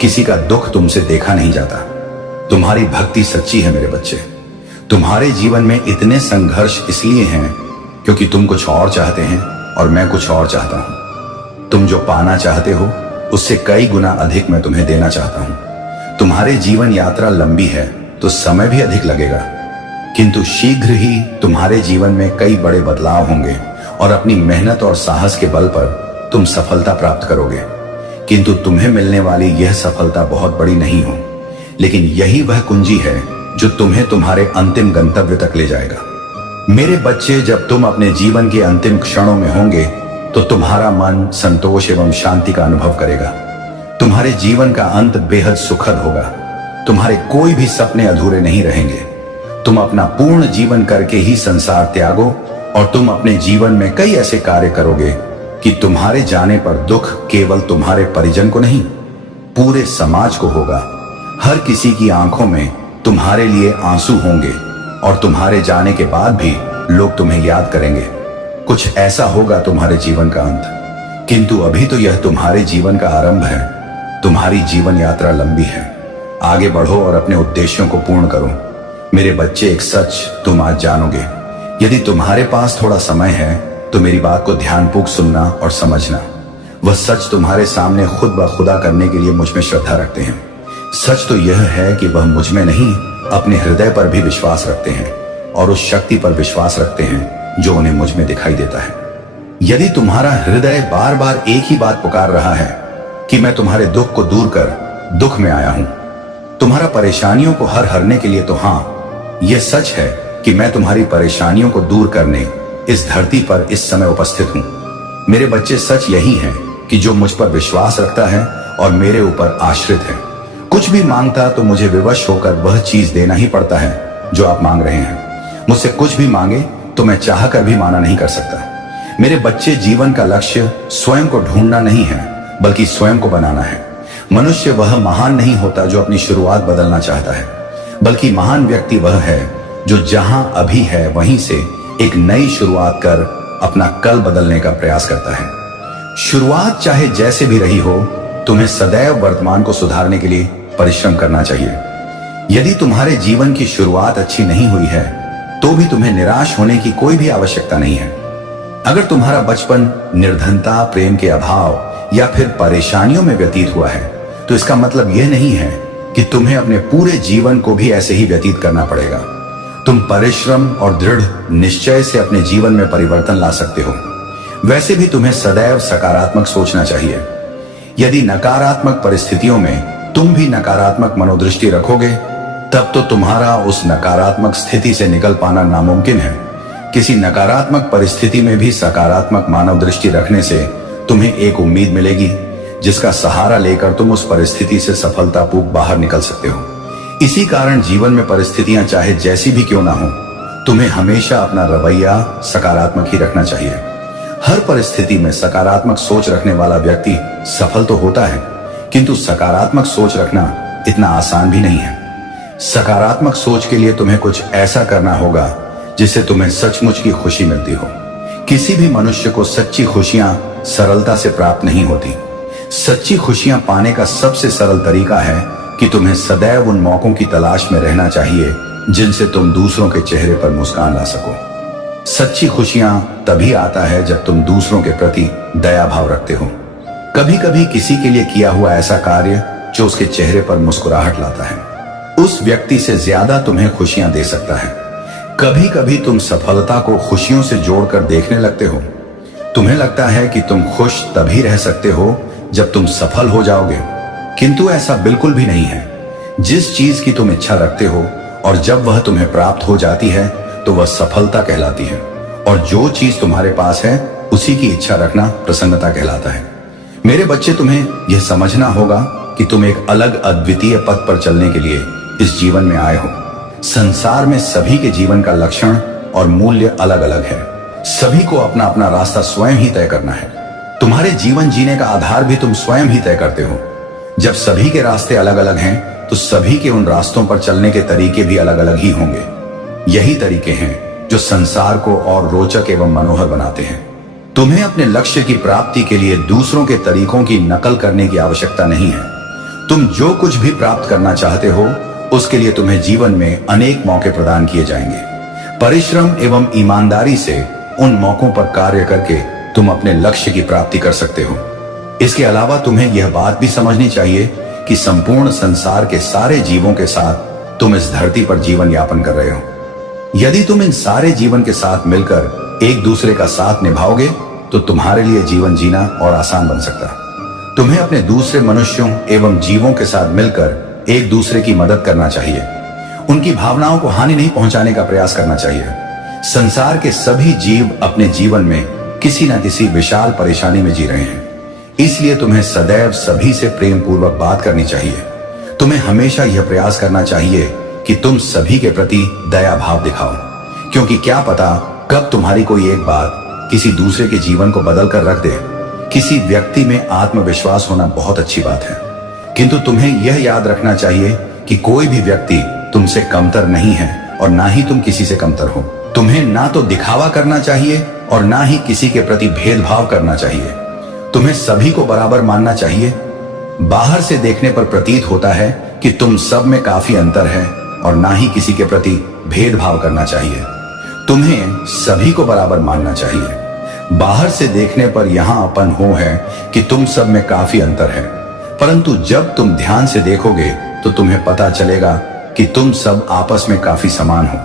किसी का दुख तुमसे देखा नहीं जाता। तुम्हारी भक्ति सच्ची है मेरे बच्चे। तुम्हारे जीवन में इतने संघर्ष इसलिए हैं क्योंकि तुम कुछ और चाहते हैं और मैं कुछ और चाहता हूं। तुम जो पाना चाहते हो उससे कई गुना अधिक मैं तुम्हें देना चाहता हूं। तुम्हारे जीवन यात्रा लंबी है तो समय भी अधिक लगेगा, किंतु शीघ्र ही तुम्हारे जीवन में कई बड़े बदलाव होंगे और अपनी मेहनत और साहस के बल पर तुम सफलता प्राप्त करोगे। किंतु तुम्हें मिलने वाली यह सफलता बहुत बड़ी नहीं हो, लेकिन यही वह कुंजी है जो तुम्हें तुम्हारे अंतिम गंतव्य तक ले जाएगा। मेरे बच्चे, जब तुम अपने जीवन के अंतिम क्षणों में होंगे तो तुम्हारा मन संतोष एवं शांति का अनुभव करेगा। तुम्हारे जीवन का अंत बेहद सुखद होगा। तुम्हारे कोई भी सपने अधूरे नहीं रहेंगे। तुम अपना पूर्ण जीवन करके ही संसार त्यागो और तुम अपने जीवन में कई ऐसे कार्य करोगे कि तुम्हारे जाने पर दुख केवल तुम्हारे परिजन को नहीं, पूरे समाज को होगा। हर किसी की आंखों में तुम्हारे लिए आंसू होंगे और तुम्हारे जाने के बाद भी लोग तुम्हें याद करेंगे। कुछ ऐसा होगा तुम्हारे जीवन का अंत, किंतु अभी तो यह तुम्हारे जीवन का आरंभ है। तुम्हारी जीवन यात्रा लंबी है। आगे बढ़ो और अपने उद्देश्यों को पूर्ण करो। मेरे बच्चे, एक सच तुम आज जानोगे। यदि तुम्हारे पास थोड़ा समय है तो मेरी बात को ध्यानपूर्वक सुनना और समझना। वह सच तुम्हारे सामने खुद ब खुदा करने के लिए मुझ में श्रद्धा रखते हैं। सच तो यह है कि वह मुझ में नहीं, अपने हृदय पर भी विश्वास रखते हैं और उस शक्ति पर विश्वास रखते हैं जो उन्हें मुझ में दिखाई देता है। यदि तुम्हारा हृदय बार बार एक ही बात पुकार रहा है कि मैं तुम्हारे दुख को दूर कर दुख में आया हूं, तुम्हारा परेशानियों को हरने के लिए, तो हाँ, यह सच है कि मैं तुम्हारी परेशानियों को दूर करने इस धरती पर इस समय उपस्थित हूं। मेरे बच्चे, सच यही है कि जो मुझ पर विश्वास रखता है और मेरे ऊपर आश्रित है, कुछ भी मांगता तो मुझे विवश होकर वह चीज देना ही पड़ता है जो आप मांग रहे हैं। मुझसे कुछ भी मांगे तो मैं चाह कर भी माना नहीं कर सकता। मेरे बच्चे, जीवन का लक्ष्य स्वयं को ढूंढना नहीं है बल्कि स्वयं को बनाना है। मनुष्य वह महान नहीं होता जो अपनी शुरुआत बदलना चाहता है, बल्कि महान व्यक्ति वह है जो जहां अभी है वहीं से एक नई शुरुआत कर अपना कल बदलने का प्रयास करता है। शुरुआत चाहे जैसे भी रही हो, तुम्हें सदैव वर्तमान को सुधारने के लिए परिश्रम करना चाहिए। यदि तुम्हारे जीवन की शुरुआत अच्छी नहीं हुई है तो भी तुम्हें निराश होने की कोई भी आवश्यकता नहीं है। अगर तुम्हारा बचपन निर्धनता, प्रेम के अभाव या फिर परेशानियों में व्यतीत हुआ है तो इसका मतलब यह नहीं है कि तुम्हें अपने पूरे जीवन को भी ऐसे ही व्यतीत करना पड़ेगा। तुम परिश्रम और दृढ़ निश्चय से अपने जीवन में परिवर्तन ला सकते हो। वैसे भी तुम्हें सदैव सकारात्मक सोचना चाहिए। यदि नकारात्मक परिस्थितियों में तुम भी नकारात्मक मनोदृष्टि रखोगे तब तो तुम्हारा उस नकारात्मक स्थिति से निकल पाना नामुमकिन है। किसी नकारात्मक परिस्थिति में भी सकारात्मक मानव दृष्टि रखने से तुम्हें एक उम्मीद मिलेगी जिसका सहारा लेकर तुम उस परिस्थिति से सफलतापूर्वक बाहर निकल सकते हो। इसी कारण जीवन में परिस्थितियां चाहे जैसी भी क्यों ना हो, तुम्हें हमेशा अपना रवैया सकारात्मक ही रखना चाहिए। हर परिस्थिति में सकारात्मक सोच रखने वाला व्यक्ति सफल तो होता है, किंतु सकारात्मक सोच रखना इतना आसान भी नहीं है। सकारात्मक सोच के लिए तुम्हें कुछ ऐसा करना होगा जिससे तुम्हें सचमुच की खुशी मिलती हो। किसी भी मनुष्य को सच्ची खुशियां सरलता से प्राप्त नहीं होती। सच्ची खुशियां पाने का सबसे सरल तरीका है कि तुम्हें सदैव उन मौकों की तलाश में रहना चाहिए जिनसे तुम दूसरों के चेहरे पर मुस्कान ला सको। सच्ची खुशियां तभी आता है जब तुम दूसरों के प्रति दया भाव रखते हो। कभी कभी किसी के लिए किया हुआ ऐसा कार्य जो उसके चेहरे पर मुस्कुराहट लाता है, उस व्यक्ति से ज्यादा तुम्हें खुशियां दे सकता है। कभी कभी तुम सफलता को खुशियों से जोड़कर देखने लगते हो। तुम्हें लगता है कि तुम खुश तभी रह सकते हो जब तुम सफल हो जाओगे, किंतु ऐसा बिल्कुल भी नहीं है। जिस चीज की तुम इच्छा रखते हो और जब वह तुम्हें प्राप्त हो जाती है तो वह सफलता कहलाती है, और जो चीज तुम्हारे पास है उसी की इच्छा रखना प्रसन्नता कहलाता है। मेरे बच्चे, तुम्हें यह समझना होगा कि तुम एक अलग अद्वितीय पथ पर चलने के लिए इस जीवन में आए हो। संसार में सभी के जीवन का लक्षण और मूल्य अलग अलग है। सभी को अपना अपना रास्ता स्वयं ही तय करना है। तुम्हारे जीवन जीने का आधार भी तुम स्वयं ही तय करते हो। जब सभी के रास्ते अलग अलग हैं, तो सभी के उन रास्तों पर चलने के तरीके भी अलग अलग ही होंगे। यही तरीके हैं जो संसार को और रोचक एवं मनोहर बनाते हैं। तुम्हें अपने लक्ष्य की प्राप्ति के लिए दूसरों के तरीकों की नकल करने की आवश्यकता नहीं है। तुम जो कुछ भी प्राप्त करना चाहते हो उसके लिए तुम्हें जीवन में अनेक मौके प्रदान किए जाएंगे। परिश्रम एवं ईमानदारी से उन मौकों पर कार्य करके तुम अपने लक्ष्य की प्राप्ति कर सकते हो। इसके अलावा तुम्हें यह बात भी समझनी चाहिए कि संपूर्ण संसार के सारे जीवों के साथ तुम इस धरती पर जीवन यापन कर रहे हो। यदि तुम इन सारे जीवन के साथ मिलकर एक दूसरे का साथ निभाओगे तो तुम्हारे लिए जीवन जीना और आसान बन सकता है। तुम्हें अपने दूसरे मनुष्यों एवं जीवों के साथ मिलकर एक दूसरे की मदद करना चाहिए। उनकी भावनाओं को हानि नहीं पहुंचाने का प्रयास करना चाहिए। संसार के सभी जीव अपने जीवन में किसी न किसी विशाल परेशानी में जी रहे हैं, इसलिए तुम्हें सदैव सभी से प्रेम पूर्वक बात करनी चाहिए। तुम्हें हमेशा यह प्रयास करना चाहिए कि तुम सभी के प्रति दया भाव दिखाओ, क्योंकि क्या पता कब तुम्हारी कोई एक बात किसी दूसरे के जीवन को बदल कर रख दे। किसी व्यक्ति में आत्मविश्वास होना बहुत अच्छी बात है, किंतु तुम्हें यह याद रखना चाहिए कि कोई भी व्यक्ति तुमसे कमतर नहीं है और ना ही तुम किसी से कमतर हो। तुम्हें ना तो दिखावा करना चाहिए और ना ही किसी के प्रति भेदभाव करना चाहिए। तुम्हें सभी को बराबर मानना चाहिए। बाहर से देखने पर प्रतीत होता है कि तुम सब में काफी अंतर है और ना ही किसी के प्रति भेदभाव करना चाहिए। तुम्हें सभी को बराबर मानना चाहिए। बाहर से देखने पर यहां अपन हो है कि तुम सब में काफी अंतर है, परंतु जब तुम ध्यान से देखोगे तो तुम्हें पता चलेगा कि तुम सब आपस में काफी समान हो।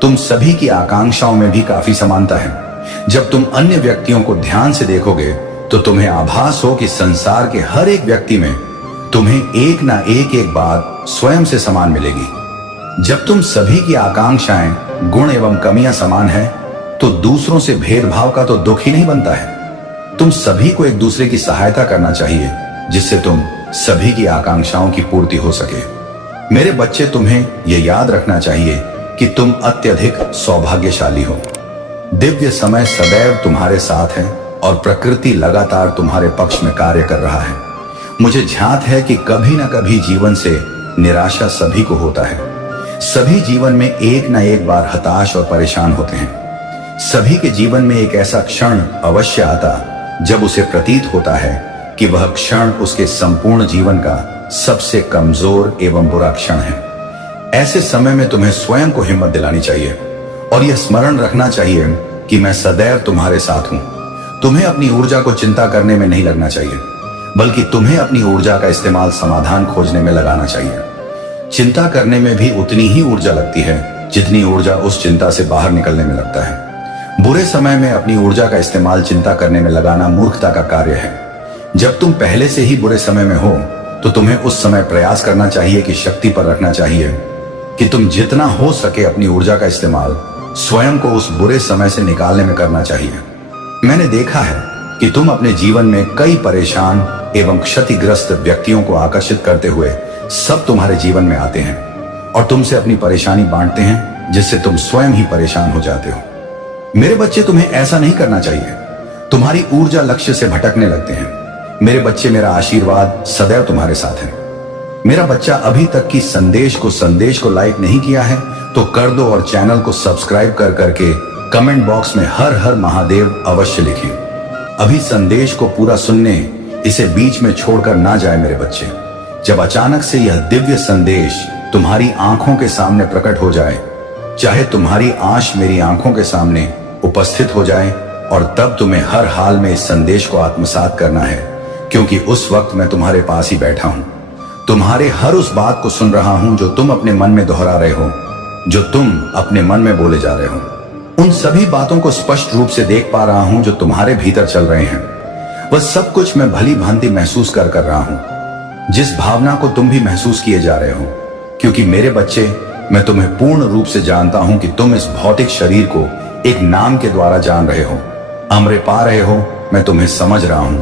तुम सभी की आकांक्षाओं में भी काफी समानता है। जब तुम अन्य व्यक्तियों को ध्यान से देखोगे तो तुम्हें आभास हो कि संसार के हर एक व्यक्ति में तुम्हें एक ना एक बात स्वयं से समान मिलेगी। जब तुम सभी की आकांक्षाएं, गुण एवं कमियां समान हैं, तो दूसरों से भेदभाव का तो दुख ही नहीं बनता है। तुम सभी को एक दूसरे की सहायता करना चाहिए, जिससे तुम सभी की आकांक्षाओं की पूर्ति हो सके। मेरे बच्चे, तुम्हें यह याद रखना चाहिए कि तुम अत्यधिक सौभाग्यशाली हो। दिव्य समय सदैव तुम्हारे साथ है और प्रकृति लगातार तुम्हारे पक्ष में कार्य कर रहा है। मुझे ध्यात है कि कभी ना कभी जीवन से निराशा सभी को होता है। सभी जीवन में एक ना एक बार हताश और परेशान होते हैं। सभी के जीवन में एक ऐसा क्षण अवश्य आता जब उसे प्रतीत होता है कि वह क्षण उसके संपूर्ण जीवन का सबसे कमजोर एवं बुरा क्षण है। ऐसे समय में तुम्हें स्वयं को हिम्मत दिलानी चाहिए और यह स्मरण रखना चाहिए कि मैं सदैव तुम्हारे साथ हूं। तुम्हें अपनी ऊर्जा को चिंता करने में नहीं लगना चाहिए, बल्कि तुम्हें अपनी ऊर्जा का इस्तेमाल समाधान खोजने में लगाना चाहिए। चिंता करने में भी उतनी ही ऊर्जा लगती है जितनी ऊर्जा उस चिंता से बाहर निकलने में लगता है। बुरे समय में अपनी ऊर्जा का इस्तेमाल चिंता करने में लगाना मूर्खता का कार्य है। जब तुम पहले से ही बुरे समय में हो तो तुम्हें उस समय प्रयास करना चाहिए कि शक्ति पर रखना चाहिए कि तुम जितना हो सके अपनी ऊर्जा का इस्तेमाल स्वयं को उस बुरे समय से निकालने में करना चाहिए। मैंने देखा है कि तुम अपने जीवन में कई परेशान एवं क्षतिग्रस्त व्यक्तियों को आकर्षित करते हुए सब तुम्हारे जीवन में आते हैं। और तुमसे अपनी परेशानी बांटते हैं, जिससे तुम स्वयं ही परेशान हो जाते हो। मेरे बच्चे, तुम्हें ऐसा नहीं करना चाहिए। तुम्हारी ऊर्जा लक्ष्य से भटकने लगते हैं। मेरे बच्चे, मेरा आशीर्वाद सदैव तुम्हारे साथ है। मेरा बच्चा, अभी तक की संदेश को लाइक नहीं किया है तो कर दो और चैनल को सब्सक्राइब कर करके कमेंट बॉक्स में हर हर महादेव अवश्य लिखें। अभी संदेश को पूरा सुनने इसे बीच में छोड़कर ना जाए मेरे बच्चे। जब अचानक से यह दिव्य संदेश तुम्हारी आंखों के सामने प्रकट हो जाए, चाहे तुम्हारी आंख मेरी आंखों के सामने उपस्थित हो जाए, और तब तुम्हें हर हाल में इस संदेश को आत्मसात करना है, क्योंकि उस वक्त मैं तुम्हारे पास ही बैठा हूं, तुम्हारे हर उस बात को सुन रहा हूं जो तुम अपने मन में दोहरा रहे हो, जो तुम अपने मन में बोले जा रहे हो। उन सभी बातों को स्पष्ट रूप से देख पा रहा हूं जो तुम्हारे भीतर चल रहे हैं। वह सब कुछ मैं भली भांति महसूस कर रहा हूं, जिस भावना को तुम भी महसूस किए जा रहे हो। क्योंकि मेरे बच्चे, मैं तुम्हें पूर्ण रूप से जानता हूं कि तुम इस भौतिक शरीर को एक नाम के द्वारा जान रहे हो, अमरे पा रहे हो। मैं तुम्हें समझ रहा हूं,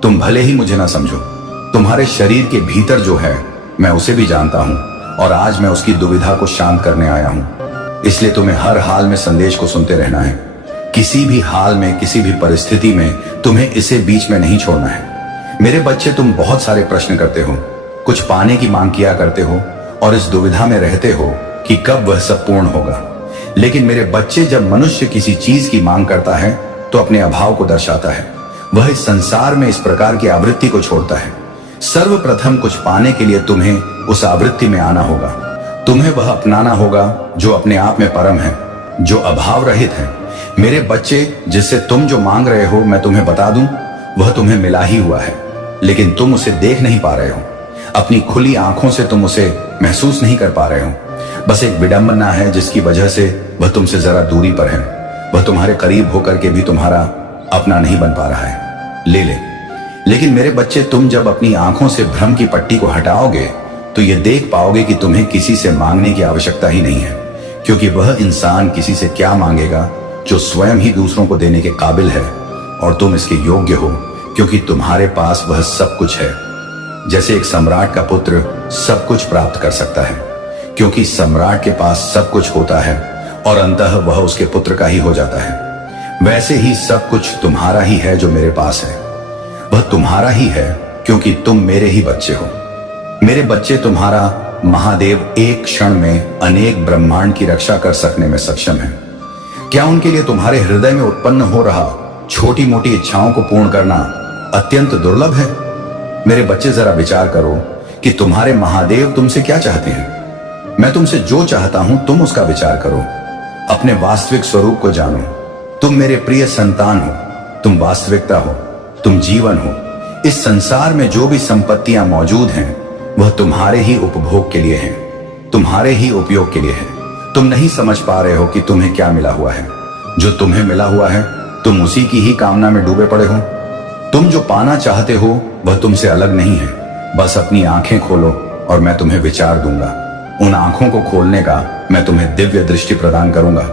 तुम भले ही मुझे ना समझो। तुम्हारे शरीर के भीतर जो है, मैं उसे भी जानता हूं, और आज मैं उसकी दुविधा को शांत करने आया हूं। इसलिए तुम्हें हर हाल में संदेश को सुनते रहना है। किसी भी हाल में, किसी भी परिस्थिति में तुम्हें इसे बीच में नहीं छोड़ना है। मेरे बच्चे, तुम बहुत सारे प्रश्न करते हो, कुछ पाने की मांग किया करते हो, और इस दुविधा में रहते हो कि कब वह सब पूर्ण होगा। लेकिन मेरे बच्चे, जब मनुष्य किसी चीज की मांग करता है तो अपने अभाव को दर्शाता है। वह इस संसार में इस प्रकार की आवृत्ति को छोड़ता है। सर्वप्रथम कुछ पाने के लिए तुम्हें उस आवृत्ति में आना होगा। तुम्हें वह अपनाना होगा जो अपने आप में परम है, जो अभाव रहित है। मेरे बच्चे, जिससे तुम जो मांग रहे हो, मैं तुम्हें बता दूं, वह तुम्हें मिला ही हुआ है, लेकिन तुम उसे देख नहीं पा रहे हो। अपनी खुली आंखों से तुम उसे महसूस नहीं कर पा रहे हो। बस एक विडंबना है जिसकी वजह से वह तुमसे जरा दूरी पर है। वह तुम्हारे करीब होकर के भी तुम्हारा अपना नहीं बन पा रहा है। ले लेकिन मेरे बच्चे, तुम जब अपनी आंखों से भ्रम की पट्टी को हटाओगे तो ये देख पाओगे कि तुम्हें किसी से मांगने की आवश्यकता ही नहीं है, क्योंकि वह इंसान किसी से क्या मांगेगा जो स्वयं ही दूसरों को देने के काबिल है, और तुम इसके योग्य हो, क्योंकि तुम्हारे पास वह सब कुछ है। जैसे एक सम्राट का पुत्र सब कुछ प्राप्त कर सकता है, क्योंकि सम्राट के पास सब कुछ होता है और अंततः वह उसके पुत्र का ही हो जाता है। वैसे ही सब कुछ तुम्हारा ही है जो मेरे पास है। वह तुम्हारा ही है क्योंकि तुम मेरे ही बच्चे हो। मेरे बच्चे, तुम्हारा महादेव एक क्षण में अनेक ब्रह्मांड की रक्षा कर सकने में सक्षम है। क्या उनके लिए तुम्हारे हृदय में उत्पन्न हो रहा छोटी मोटी इच्छाओं को पूर्ण करना अत्यंत दुर्लभ है? मेरे बच्चे, जरा विचार करो कि तुम्हारे महादेव तुमसे क्या चाहते हैं। मैं तुमसे जो चाहता हूं, तुम उसका विचार करो। अपने वास्तविक स्वरूप को जानो। तुम मेरे प्रिय संतान हो, तुम वास्तविकता हो, तुम जीवन हो। इस संसार में जो भी संपत्तियां मौजूद हैं, वह तुम्हारे ही उपभोग के लिए हैं, तुम्हारे ही उपयोग के लिए है। तुम नहीं समझ पा रहे हो कि तुम्हें क्या मिला हुआ है। जो तुम्हें मिला हुआ है, तुम उसी की ही कामना में डूबे पड़े हो। तुम जो पाना चाहते हो वह तुमसे अलग नहीं है। बस अपनी आंखें खोलो और मैं तुम्हें विचार दूंगा। उन आंखों को खोलने का मैं तुम्हें दिव्य दृष्टि प्रदान करूंगा,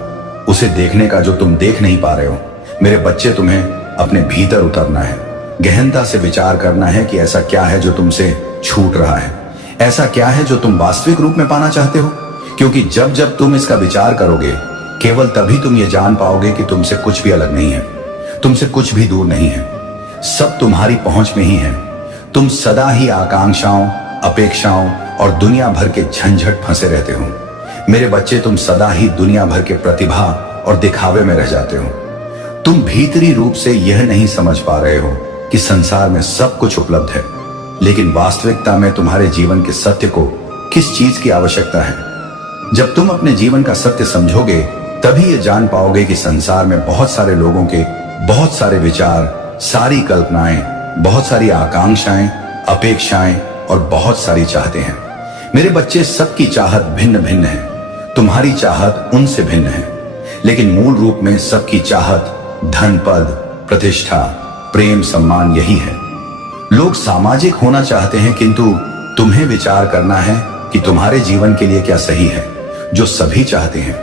उसे देखने का जो तुम देख नहीं पा रहे हो। मेरे बच्चे, तुम्हें अपने भीतर उतरना है, गहनता से विचार करना है कि ऐसा क्या है जो तुमसे छूट रहा है, ऐसा क्या है जो तुम वास्तविक रूप में पाना चाहते हो। क्योंकि जब जब तुम इसका विचार करोगे, केवल तभी तुम ये जान पाओगे कि तुमसे कुछ भी अलग नहीं है, तुमसे कुछ भी दूर नहीं है, सब तुम्हारी पहुंच में ही है। तुम सदा ही आकांक्षाओं, अपेक्षाओं और दुनिया भर के झंझट फंसे रहते हो। मेरे बच्चे, तुम सदा ही दुनिया भर के प्रतिभा और दिखावे में रह जाते हो। तुम भीतरी रूप से यह नहीं समझ पा रहे हो कि संसार में सब कुछ उपलब्ध है, लेकिन वास्तविकता में तुम्हारे जीवन के सत्य को किस चीज की आवश्यकता है। जब तुम अपने जीवन का सत्य समझोगे, तभी ये जान पाओगे कि संसार में बहुत सारे लोगों के बहुत सारे विचार, सारी कल्पनाएं, बहुत सारी आकांक्षाएं, अपेक्षाएं और बहुत सारी चाहते हैं। मेरे बच्चे, सबकी चाहत भिन्न भिन्न है। तुम्हारी चाहत उनसे भिन्न है, लेकिन मूल रूप में सबकी चाहत धन, पद, प्रतिष्ठा, प्रेम, सम्मान यही है। लोग सामाजिक होना चाहते हैं, किंतु तुम्हें विचार करना है कि तुम्हारे जीवन के लिए क्या सही है। जो सभी चाहते हैं,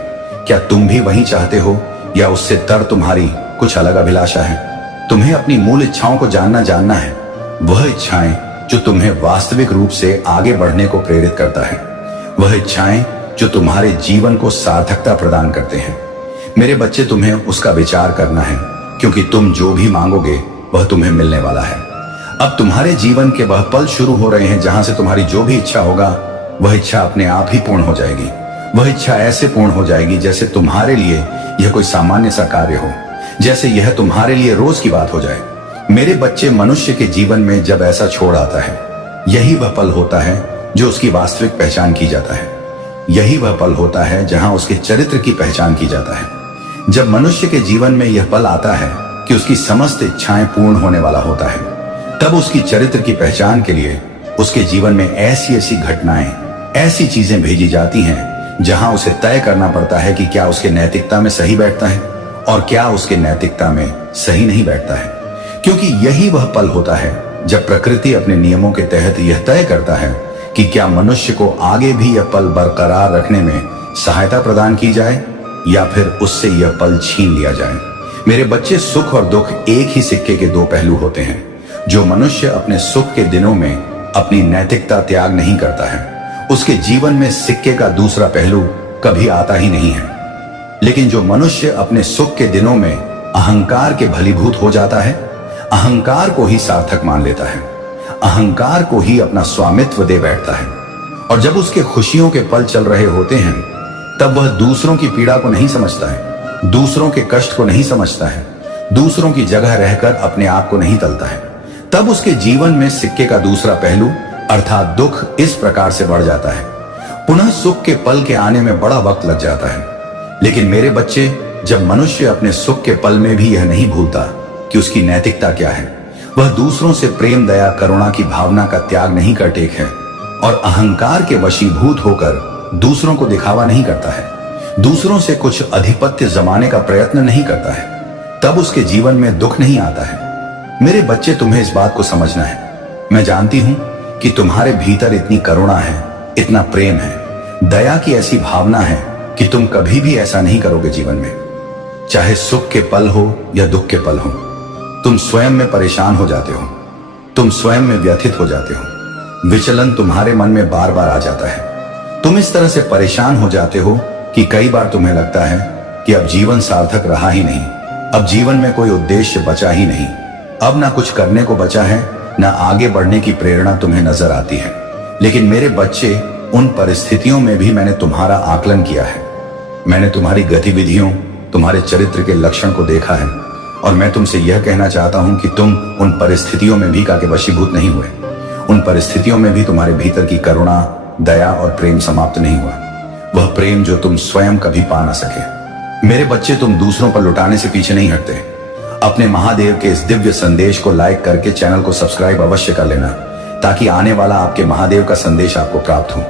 क्या तुम भी वही चाहते हो या उससे तर तुम्हारी कुछ अलग अभिलाषा है? तुम्हें अपनी मूल इच्छाओं को जानना है, वह इच्छाएं जो तुम्हें वास्तविक रूप से आगे बढ़ने को प्रेरित करता है, वह इच्छाएं जो तुम्हारे जीवन को सार्थकता प्रदान करते हैं। मेरे बच्चे, तुम्हें उसका विचार करना है, क्योंकि तुम जो भी मांगोगे वह तुम्हें मिलने वाला है। अब तुम्हारे जीवन के वह पल शुरू हो रहे हैं जहां से तुम्हारी जो भी इच्छा होगा वह इच्छा अपने आप ही पूर्ण हो जाएगी। वह इच्छा ऐसे पूर्ण हो जाएगी जैसे तुम्हारे लिए यह कोई सामान्य सा कार्य हो, जैसे यह तुम्हारे लिए रोज की बात हो जाए। मेरे बच्चे, मनुष्य के जीवन में जब ऐसा छोड़ आता है, यही वह पल होता है जो उसकी वास्तविक पहचान की जाता है। यही वह पल होता है जहां उसके चरित्र की पहचान की जाता है। जब मनुष्य के जीवन में यह पल आता है कि उसकी समस्त इच्छाएं पूर्ण होने वाला होता है, तब उसकी चरित्र की पहचान के लिए उसके जीवन में ऐसी ऐसी घटनाएं, ऐसी चीजें भेजी जाती हैं जहां उसे तय करना पड़ता है कि क्या उसके नैतिकता में सही बैठता है और क्या उसके नैतिकता में सही नहीं बैठता है। क्योंकि यही वह पल होता है जब प्रकृति अपने नियमों के तहत यह तय करता है कि क्या मनुष्य को आगे भी यह पल बरकरार रखने में सहायता प्रदान की जाए या फिर उससे यह पल छीन लिया जाए। मेरे बच्चे, सुख और दुख एक ही सिक्के के दो पहलू होते हैं। जो मनुष्य अपने सुख के दिनों में अपनी नैतिकता त्याग नहीं करता है, उसके जीवन में सिक्के का दूसरा पहलू कभी आता ही नहीं है। लेकिन जो मनुष्य अपने सुख के दिनों में अहंकार के भलीभूत हो जाता है, अहंकार को ही सार्थक मान लेता है, अहंकार को ही अपना स्वामित्व दे बैठता है, और जब उसके खुशियों के पल चल रहे होते हैं तब वह दूसरों की पीड़ा को नहीं समझता है, दूसरों के कष्ट को नहीं समझता है, दूसरों की जगह रहकर अपने आप को नहीं तलता है। तब उसके जीवन में सिक्के का दूसरा पहलू अर्थात दुख इस प्रकार से बढ़ जाता है। पुनः सुख के पल के आने में बड़ा वक्त लग जाता है। लेकिन मेरे बच्चे, जब मनुष्य अपने सुख के पल में भी यह नहीं भूलता कि उसकी नैतिकता क्या है, वह दूसरों से प्रेम, दया, करुणा की भावना का त्याग नहीं कर टेक है और अहंकार के वशीभूत होकर दूसरों को दिखावा नहीं करता है, दूसरों से कुछ अधिपत्य जमाने का प्रयत्न नहीं करता है, तब उसके जीवन में दुख नहीं आता है। मेरे बच्चे, तुम्हें इस बात को समझना है। मैं जानती हूं कि तुम्हारे भीतर इतनी करुणा है, इतना प्रेम है, दया की ऐसी भावना है कि तुम कभी भी ऐसा नहीं करोगे जीवन में। चाहे सुख के पल हो या दुख के पल हो, तुम स्वयं में परेशान हो जाते हो, तुम स्वयं में व्यथित हो जाते हो, विचलन तुम्हारे मन में बार बार आ जाता है। तुम इस तरह से परेशान हो जाते हो कि कई बार तुम्हें लगता है कि अब जीवन सार्थक रहा ही नहीं, अब जीवन में कोई उद्देश्य बचा ही नहीं, अब ना कुछ करने को बचा है, ना आगे बढ़ने की प्रेरणा तुम्हें नजर आती है। लेकिन मेरे बच्चे, उन परिस्थितियों में भी मैंने तुम्हारा आकलन किया है। मैंने तुम्हारी गतिविधियों, तुम्हारे चरित्र के लक्षण को देखा है और मैं तुमसे यह कहना चाहता हूं कि तुम उन परिस्थितियों में भी काके वशीभूत नहीं हुए। उन परिस्थितियों में भी तुम्हारे भीतर की करुणा, दया और प्रेम समाप्त नहीं हुआ, वह प्रेम जो तुम स्वयं कभी पा ना सके। मेरे बच्चे, तुम दूसरों पर लुटाने से पीछे नहीं हटते। अपने महादेव के इस दिव्य संदेश को लाइक करके चैनल को सब्सक्राइब अवश्य कर लेना, ताकि आने वाला आपके महादेव का संदेश आपको प्राप्त हो।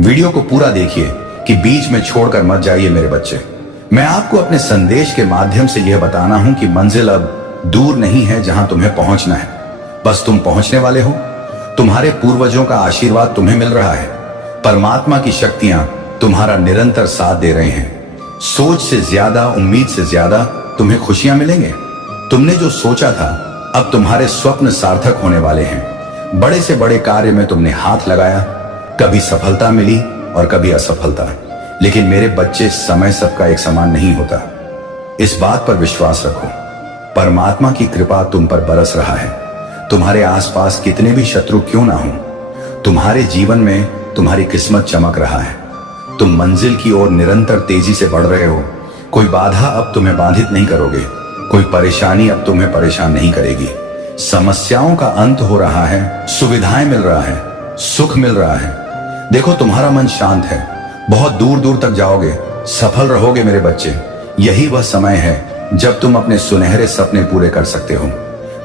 वीडियो को पूरा देखिए कि बीच में छोड़कर मत जाइए मेरे बच्चे। मैं आपको अपने संदेश के माध्यम से यह बताना हूं कि मंजिल अब दूर नहीं है जहां तुम्हें पहुंचना है, बस तुम पहुंचने वाले हो। तुम्हारे पूर्वजों का आशीर्वाद तुम्हें मिल रहा है, परमात्मा की शक्तियां तुम्हारा निरंतर साथ दे रहे हैं। सोच से ज्यादा, उम्मीद से ज्यादा तुम्हें खुशियां मिलेंगे। तुमने जो सोचा था, अब तुम्हारे स्वप्न सार्थक होने वाले हैं। बड़े से बड़े कार्य में तुमने हाथ लगाया, कभी सफलता मिली और कभी असफलता। लेकिन मेरे बच्चे, समय सबका एक समान नहीं होता। इस बात पर विश्वास रखो, परमात्मा की कृपा तुम पर बरस रहा है। तुम्हारे आसपास कितने भी शत्रु क्यों ना हो, तुम्हारे जीवन में तुम्हारी किस्मत चमक रहा है। तुम मंजिल की ओर निरंतर तेजी से बढ़ रहे हो। कोई बाधा अब तुम्हें बाधित नहीं करोगे, कोई परेशानी अब तुम्हें परेशान नहीं करेगी। समस्याओं का अंत हो रहा है, सुविधाएं मिल रहा है, सुख मिल रहा है। देखो, तुम्हारा मन शांत है, बहुत दूर दूर तक जाओगे, सफल रहोगे मेरे बच्चे। यही वह समय है जब तुम अपने सुनहरे सपने पूरे कर सकते हो।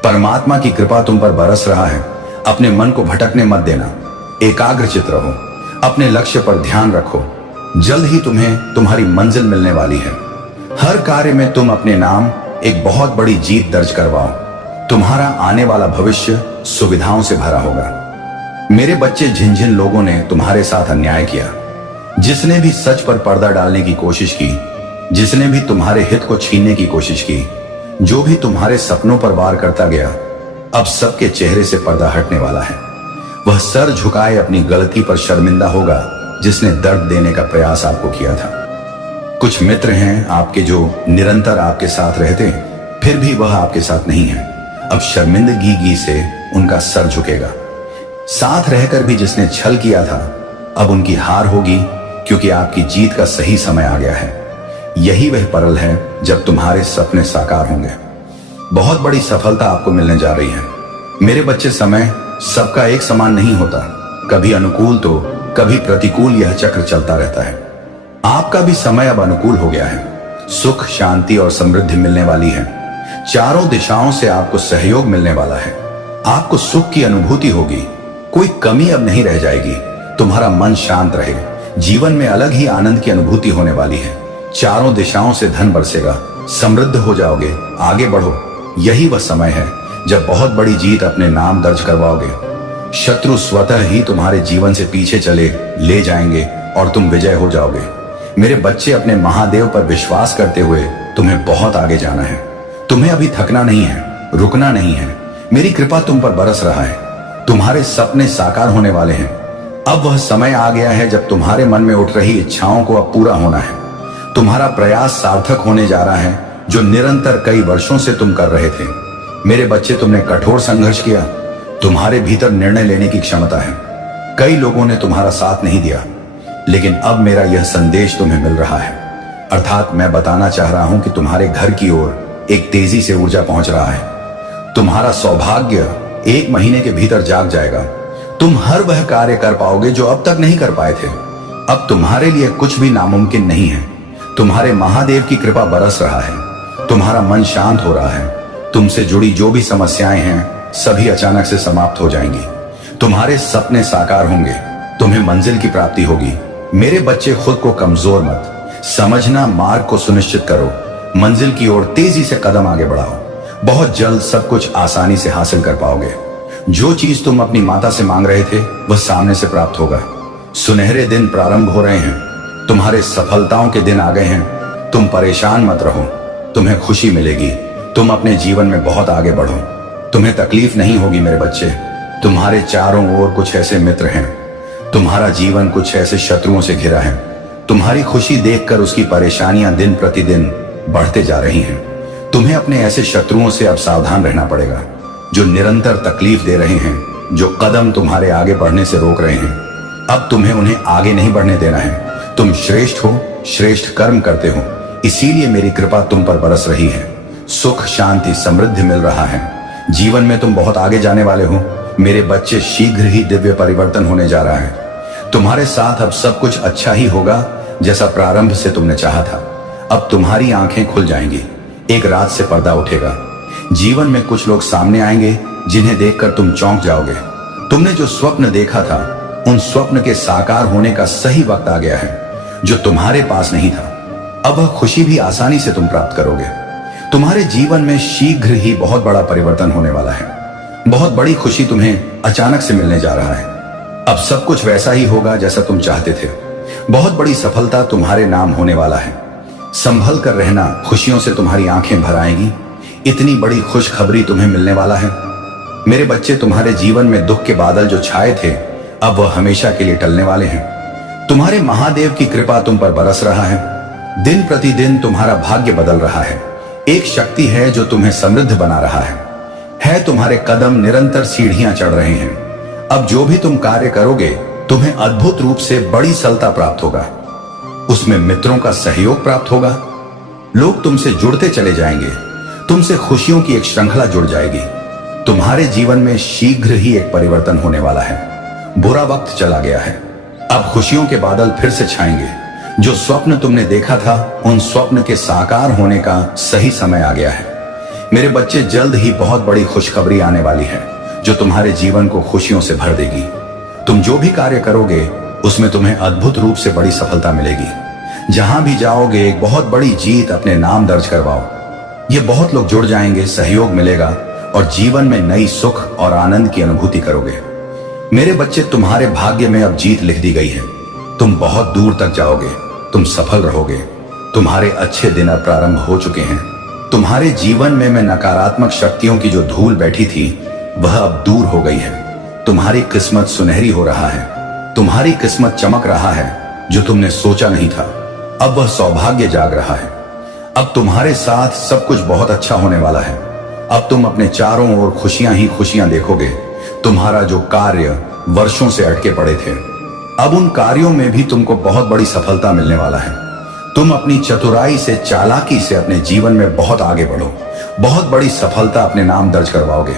परमात्मा की कृपा तुम पर बरस रहा है। अपने मन को भटकने मत देना, एकाग्रचित रहो, अपने लक्ष्य पर ध्यान रखो। जल्द ही तुम्हें तुम्हारी मंजिल मिलने वाली है। हर कार्य में तुम अपने नाम एक बहुत बड़ी जीत दर्ज करवाओ। तुम्हारा आने वाला भविष्य सुविधाओं से भरा होगा। मेरे बच्चे, जिन जिन लोगों ने तुम्हारे साथ अन्याय किया, जिसने भी सच पर पर्दा डालने की कोशिश की, जिसने भी तुम्हारे हित को छीनने की कोशिश की, जो भी तुम्हारे सपनों पर वार करता गया, अब सबके चेहरे से पर्दा हटने वाला है। वह सर झुकाए अपनी गलती पर शर्मिंदा होगा, जिसने दर्द देने का प्रयास आपको किया था। कुछ मित्र हैं आपके जो निरंतर आपके साथ रहते हैं, फिर भी वह आपके साथ नहीं है। अब शर्मिंदगी से उनका सर झुकेगा। साथ रहकर भी जिसने छल किया था, अब उनकी हार होगी, क्योंकि आपकी जीत का सही समय आ गया है। यही वह पल है जब तुम्हारे सपने साकार होंगे। बहुत बड़ी सफलता आपको मिलने जा रही है। मेरे बच्चे, समय सबका एक समान नहीं होता। कभी अनुकूल तो कभी प्रतिकूल, यह चक्र चलता रहता है। आपका भी समय अब अनुकूल हो गया है। सुख, शांति और समृद्धि मिलने वाली है। चारों दिशाओं से आपको सहयोग मिलने वाला है। आपको सुख की अनुभूति होगी, कोई कमी अब नहीं रह जाएगी। तुम्हारा मन शांत रहे, जीवन में अलग ही आनंद की अनुभूति होने वाली है। चारों दिशाओं से धन बरसेगा, समृद्ध हो जाओगे, आगे बढ़ो। यही वह समय है जब बहुत बड़ी जीत अपने नाम दर्ज करवाओगे। शत्रु स्वतः ही तुम्हारे जीवन से पीछे चले ले जाएंगे और तुम विजय हो जाओगे। मेरे बच्चे, अपने महादेव पर विश्वास करते हुए तुम्हें बहुत आगे जाना है। तुम्हें अभी थकना नहीं है, रुकना नहीं है। मेरी कृपा तुम पर बरस रहा है। तुम्हारे सपने साकार होने वाले हैं। अब वह समय आ गया है जब तुम्हारे मन में उठ रही इच्छाओं को अब पूरा होना है। तुम्हारा प्रयास सार्थक होने जा रहा है, जो निरंतर कई वर्षों से तुम कर रहे थे। मेरे बच्चे, तुमने कठोर संघर्ष किया। तुम्हारे भीतर निर्णय लेने की क्षमता है। कई लोगों ने तुम्हारा साथ नहीं दिया, लेकिन अब मेरा यह संदेश तुम्हें मिल रहा है। अर्थात मैं बताना चाह रहा हूं कि तुम्हारे घर की ओर एक तेजी से ऊर्जा पहुंच रहा है। तुम्हारा सौभाग्य 1 महीने के भीतर जाग जाएगा। तुम हर वह कार्य कर पाओगे जो अब तक नहीं कर पाए थे। अब तुम्हारे लिए कुछ भी नामुमकिन नहीं है। तुम्हारे महादेव की कृपा बरस रहा है। तुम्हारा मन शांत हो रहा है। तुमसे जुड़ी जो भी समस्याएं हैं, सभी अचानक से समाप्त हो जाएंगी। तुम्हारे सपने साकार होंगे। तुम्हें मंजिल की प्राप्ति होगी। मेरे बच्चे, खुद को कमजोर मत समझना, मार्ग को सुनिश्चित करो। मंजिल की ओर तेजी से कदम आगे बढ़ाओ। बहुत जल्द सब कुछ आसानी से हासिल कर पाओगे। जो चीज तुम अपनी माता से मांग रहे थे, वह सामने से प्राप्त होगा। सुनहरे दिन प्रारंभ हो रहे हैं। तुम्हारे सफलताओं के दिन आ गए हैं। तुम परेशान मत रहो, तुम्हें खुशी मिलेगी। तुम अपने जीवन में बहुत आगे बढ़ो। तुम्हें तकलीफ नहीं होगी मेरे बच्चे। तुम्हारे चारों ओर कुछ ऐसे मित्र हैं। तुम्हारा जीवन कुछ ऐसे शत्रुओं से घिरा है। तुम्हारी खुशी देखकर उसकी परेशानियां दिन प्रतिदिन बढ़ते जा रही हैं। तुम्हें अपने ऐसे शत्रुओं से अब सावधान रहना पड़ेगा, जो निरंतर तकलीफ दे रहे हैं, जो कदम तुम्हारे आगे बढ़ने से रोक रहे हैं। अब तुम्हें उन्हें आगे नहीं बढ़ने देना है। तुम श्रेष्ठ हो, श्रेष्ठ कर्म करते हो, इसीलिए मेरी कृपा तुम पर बरस रही है। सुख, शांति, समृद्धि मिल रहा है। जीवन में तुम बहुत आगे जाने वाले हो। मेरे बच्चे, शीघ्र ही दिव्य परिवर्तन होने जा रहा है। तुम्हारे साथ अब सब कुछ अच्छा ही होगा, जैसा प्रारंभ से तुमने चाहा था। अब तुम्हारी आंखें खुल जाएंगी। एक रात से पर्दा उठेगा। जीवन में कुछ लोग सामने आएंगे जिन्हें देखकर तुम चौंक जाओगे। तुमने जो स्वप्न देखा था, उन स्वप्न के साकार होने का सही वक्त आ गया है, जो तुम्हारे पास नहीं था। अब वह खुशी भी आसानी से तुम प्राप्त करोगे। तुम्हारे जीवन में शीघ्र ही बहुत बड़ा परिवर्तन होने वाला है। बहुत बड़ी खुशी तुम्हें अचानक से मिलने जा रहा है। अब सब कुछ वैसा ही होगा जैसा तुम चाहते थे। बहुत बड़ी सफलता तुम्हारे नाम होने वाला है। संभल कर रहना, खुशियों से तुम्हारी आंखें भर आएंगी। इतनी बड़ी खुशखबरी तुम्हें मिलने वाला है। मेरे बच्चे, तुम्हारे जीवन में दुख के बादल जो छाए थे, अब वह हमेशा के लिए टलने वाले हैं। तुम्हारे महादेव की कृपा तुम पर बरस रहा है। दिन प्रतिदिन तुम्हारा भाग्य बदल रहा है। एक शक्ति है जो तुम्हें समृद्ध बना रहा है। तुम्हारे कदम निरंतर सीढ़ियां चढ़ रहे हैं। अब जो भी तुम कार्य करोगे, तुम्हें अद्भुत रूप से बड़ी सफलता प्राप्त होगा। उसमें मित्रों का सहयोग प्राप्त होगा। लोग तुमसे जुड़ते चले जाएंगे। तुमसे खुशियों की एक श्रृंखला जुड़ जाएगी। तुम्हारे जीवन में शीघ्र ही एक परिवर्तन होने वाला है। बुरा वक्त चला गया है। अब खुशियों के बादल फिर से छाएंगे। जो स्वप्न तुमने देखा था, उन स्वप्न के साकार होने का सही समय आ गया है। मेरे बच्चे, जल्द ही बहुत बड़ी खुशखबरी आने वाली है, जो तुम्हारे जीवन को खुशियों से भर देगी। तुम जो भी कार्य करोगे, उसमें तुम्हें अद्भुत रूप से बड़ी सफलता मिलेगी। जहां भी जाओगे, एक बहुत बड़ी जीत अपने नाम दर्ज करवाओ। ये बहुत लोग जुड़ जाएंगे, सहयोग मिलेगा और जीवन में नई सुख और आनंद की अनुभूति करोगे। मेरे बच्चे, तुम्हारे भाग्य में अब जीत लिख दी गई है। तुम बहुत दूर तक जाओगे। तुम सफल रहोगे। तुम्हारे अच्छे दिन अब प्रारंभ हो चुके हैं। तुम्हारे जीवन में मैं नकारात्मक शक्तियों की जो धूल बैठी थी, वह अब दूर हो गई है। तुम्हारी किस्मत सुनहरी हो रहा है। तुम्हारी किस्मत चमक रहा है जो तुमने सोचा नहीं था। अब वह सौभाग्य जाग रहा है। अब तुम्हारे साथ सब कुछ बहुत अच्छा होने वाला है। अब तुम अपने चारों ओर खुशियां ही खुशियां देखोगे। तुम्हारा जो कार्य वर्षों से अटके पड़े थे, अब उन कार्यों में भी तुमको बहुत बड़ी सफलता मिलने वाला है। तुम अपनी चतुराई से, चालाकी से अपने जीवन में बहुत आगे बढ़ो, बहुत बड़ी सफलता अपने नाम दर्ज करवाओगे।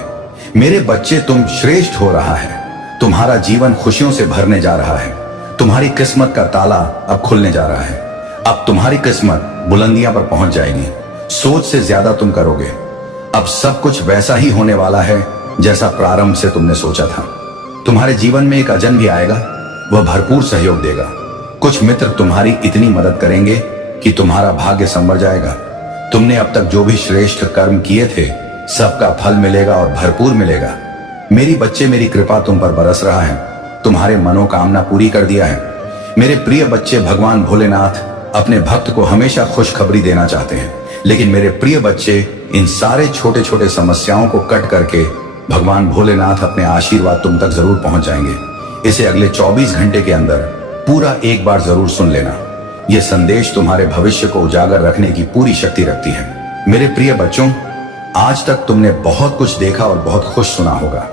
मेरे बच्चे, तुम श्रेष्ठ हो रहा है। तुम्हारा जीवन खुशियों से भरने जा रहा है। तुम्हारी किस्मत का ताला अब खुलने जा रहा है। अब तुम्हारी किस्मत बुलंदियां पर पहुंच जाएगी। सोच से ज्यादा तुम करोगे। अब सब कुछ वैसा ही होने वाला है जैसा प्रारंभ से तुमने सोचा था। तुम्हारे जीवन में एक अजन भी आएगा, वह भरपूर सहयोग देगा। कुछ मित्र तुम्हारी इतनी मदद करेंगे कि तुम्हारा भाग्य संवर जाएगा। तुमने अब तक जो भी श्रेष्ठ कर्म किए थे, सबका फल मिलेगा और भरपूर मिलेगा। मेरी बच्चे, मेरी कृपा तुम पर बरस रहा है। तुम्हारे मनोकामना पूरी कर दिया है। मेरे प्रिय बच्चे, भगवान भोलेनाथ अपने भक्त को हमेशा खुशखबरी देना चाहते हैं, लेकिन मेरे प्रिय बच्चे, इन सारे छोटे छोटे समस्याओं को कट करके भगवान भोलेनाथ अपने आशीर्वाद तुम तक जरूर पहुंच जाएंगे। इसे अगले 24 घंटे के अंदर पूरा एक बार जरूर सुन लेना। यह संदेश तुम्हारे भविष्य को उजागर रखने की पूरी शक्ति रखती है। मेरे प्रिय बच्चों, आज तक तुमने बहुत कुछ देखा और बहुत खुश सुना होगा।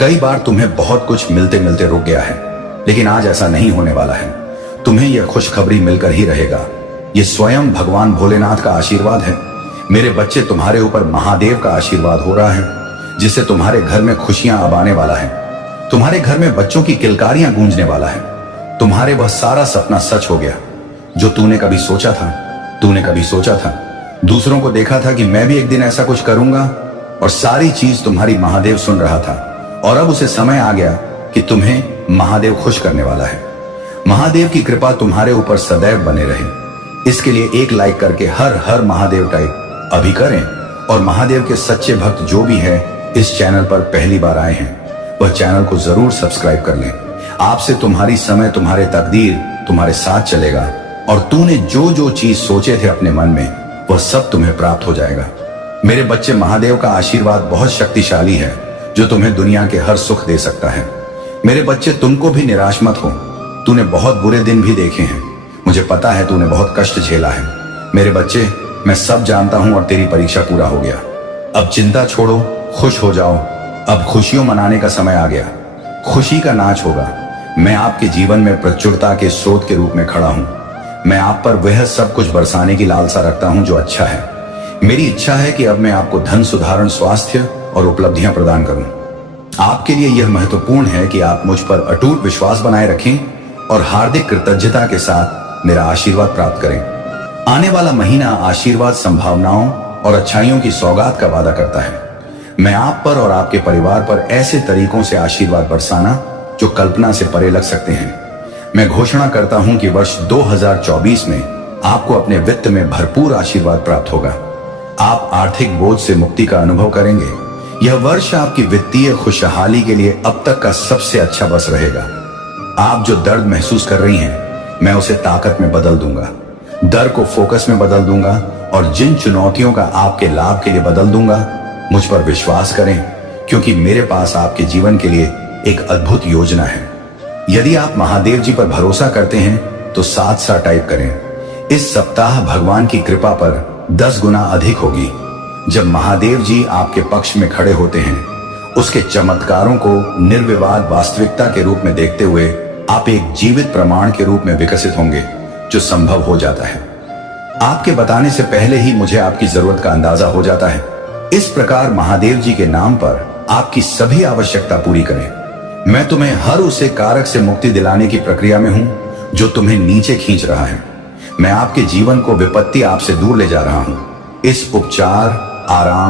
कई बार तुम्हें बहुत कुछ मिलते मिलते रुक गया है, लेकिन आज ऐसा नहीं होने वाला है। तुम्हें यह खुशखबरी मिलकर ही रहेगा। यह स्वयं भगवान भोलेनाथ का आशीर्वाद है। मेरे बच्चे, तुम्हारे ऊपर महादेव का आशीर्वाद हो रहा है, जिससे तुम्हारे घर में खुशियां अब आने वाला है। तुम्हारे घर में बच्चों की किलकारियां गूंजने वाला है। तुम्हारे वह सारा सपना सच हो गया जो तूने कभी सोचा था। तूने कभी सोचा था, दूसरों को देखा था कि मैं भी एक दिन ऐसा कुछ करूंगा, और सारी चीज तुम्हारी महादेव सुन रहा था। और अब उसे समय आ गया कि तुम्हें महादेव खुश करने वाला है। महादेव की कृपा तुम्हारे ऊपर सदैव बने रहे। इसके लिए एक लाइक करके हर हर महादेव टाइप अभी करें। और महादेव के सच्चे भक्त जो भी है इस चैनल पर पहली बार आए हैं, वह चैनल को जरूर सब्सक्राइब कर लें। आपसे तुम्हारी समय, तुम्हारे तकदीर तुम्हारे साथ चलेगा, और तूने जो जो चीज सोचे थे अपने मन में, वह सब तुम्हें प्राप्त हो जाएगा। मेरे बच्चे, महादेव का आशीर्वाद बहुत शक्तिशाली है, जो तुम्हें दुनिया के हर सुख दे सकता है। मेरे बच्चे, तुमको भी निराश मत हो। तूने बहुत बुरे दिन भी देखे हैं। मुझे पता है तूने बहुत कष्ट झेला है। मेरे बच्चे, मैं सब जानता हूं और तेरी परीक्षा पूरा हो गया। अब चिंता छोड़ो, खुश हो जाओ। अब खुशियों मनाने का समय आ गया। खुशी का नाच होगा। मैं आपके जीवन में प्रचुरता के स्रोत के रूप में खड़ा हूं। मैं आप पर वह सब कुछ बरसाने की लालसा रखता हूं जो अच्छा है। मेरी इच्छा है कि अब मैं आपको धन सुधारण, स्वास्थ्य और उपलब्धियां प्रदान करूं। आपके लिए यह महत्वपूर्ण है कि आप मुझ पर अटूट विश्वास बनाए रखें और हार्दिक कृतज्ञता के साथ मेरा आशीर्वाद प्राप्त करें। आने वाला महीना आशीर्वाद, संभावनाओं और अच्छाइयों की सौगात का वादा करता है। मैं आप पर और आपके परिवार पर ऐसे तरीकों से आशीर्वाद बरसाना जो कल्पना से परे लग सकते हैं। मैं घोषणा करता हूं कि वर्ष 2024 में आपको अपने वित्त में भरपूर आशीर्वाद प्राप्त होगा। आप आर्थिक बोझ से मुक्ति का अनुभव करेंगे। यह वर्ष आपकी वित्तीय खुशहाली के लिए अब तक का सबसे अच्छा वर्ष रहेगा। आप जो दर्द महसूस कर रही हैं, मैं उसे ताकत में बदल दूंगा। डर को फोकस में बदल दूंगा और जिन चुनौतियों का आपके लाभ के लिए बदल दूंगा। मुझ पर विश्वास करें, क्योंकि मेरे पास आपके जीवन के लिए एक अद्भुत योजना है। यदि आप महादेव जी पर भरोसा करते हैं तो साथ साथ टाइप करें। इस सप्ताह भगवान की कृपा पर 10 गुना अधिक होगी। जब महादेव जी आपके पक्ष में खड़े होते हैं, उसके चमत्कारों को निर्विवाद वास्तविकता के रूप में देखते हुए आप एक जीवित प्रमाण के रूप में विकसित होंगे, जो संभव हो जाता है। आपके बताने से पहले ही मुझे आपकी जरूरत का अंदाजा हो जाता है। इस प्रकार महादेव जी के नाम पर आपकी सभी आवश्यकता पूरी करें। मैं तुम्हें हर उसे कारक से मुक्ति दिलाने की प्रक्रिया में हूं जो तुम्हें नीचे खींच रहा है। मैं आपके जीवन को विपत्ति आपसे दूर ले जा रहा हूं। इस उपचार, आराम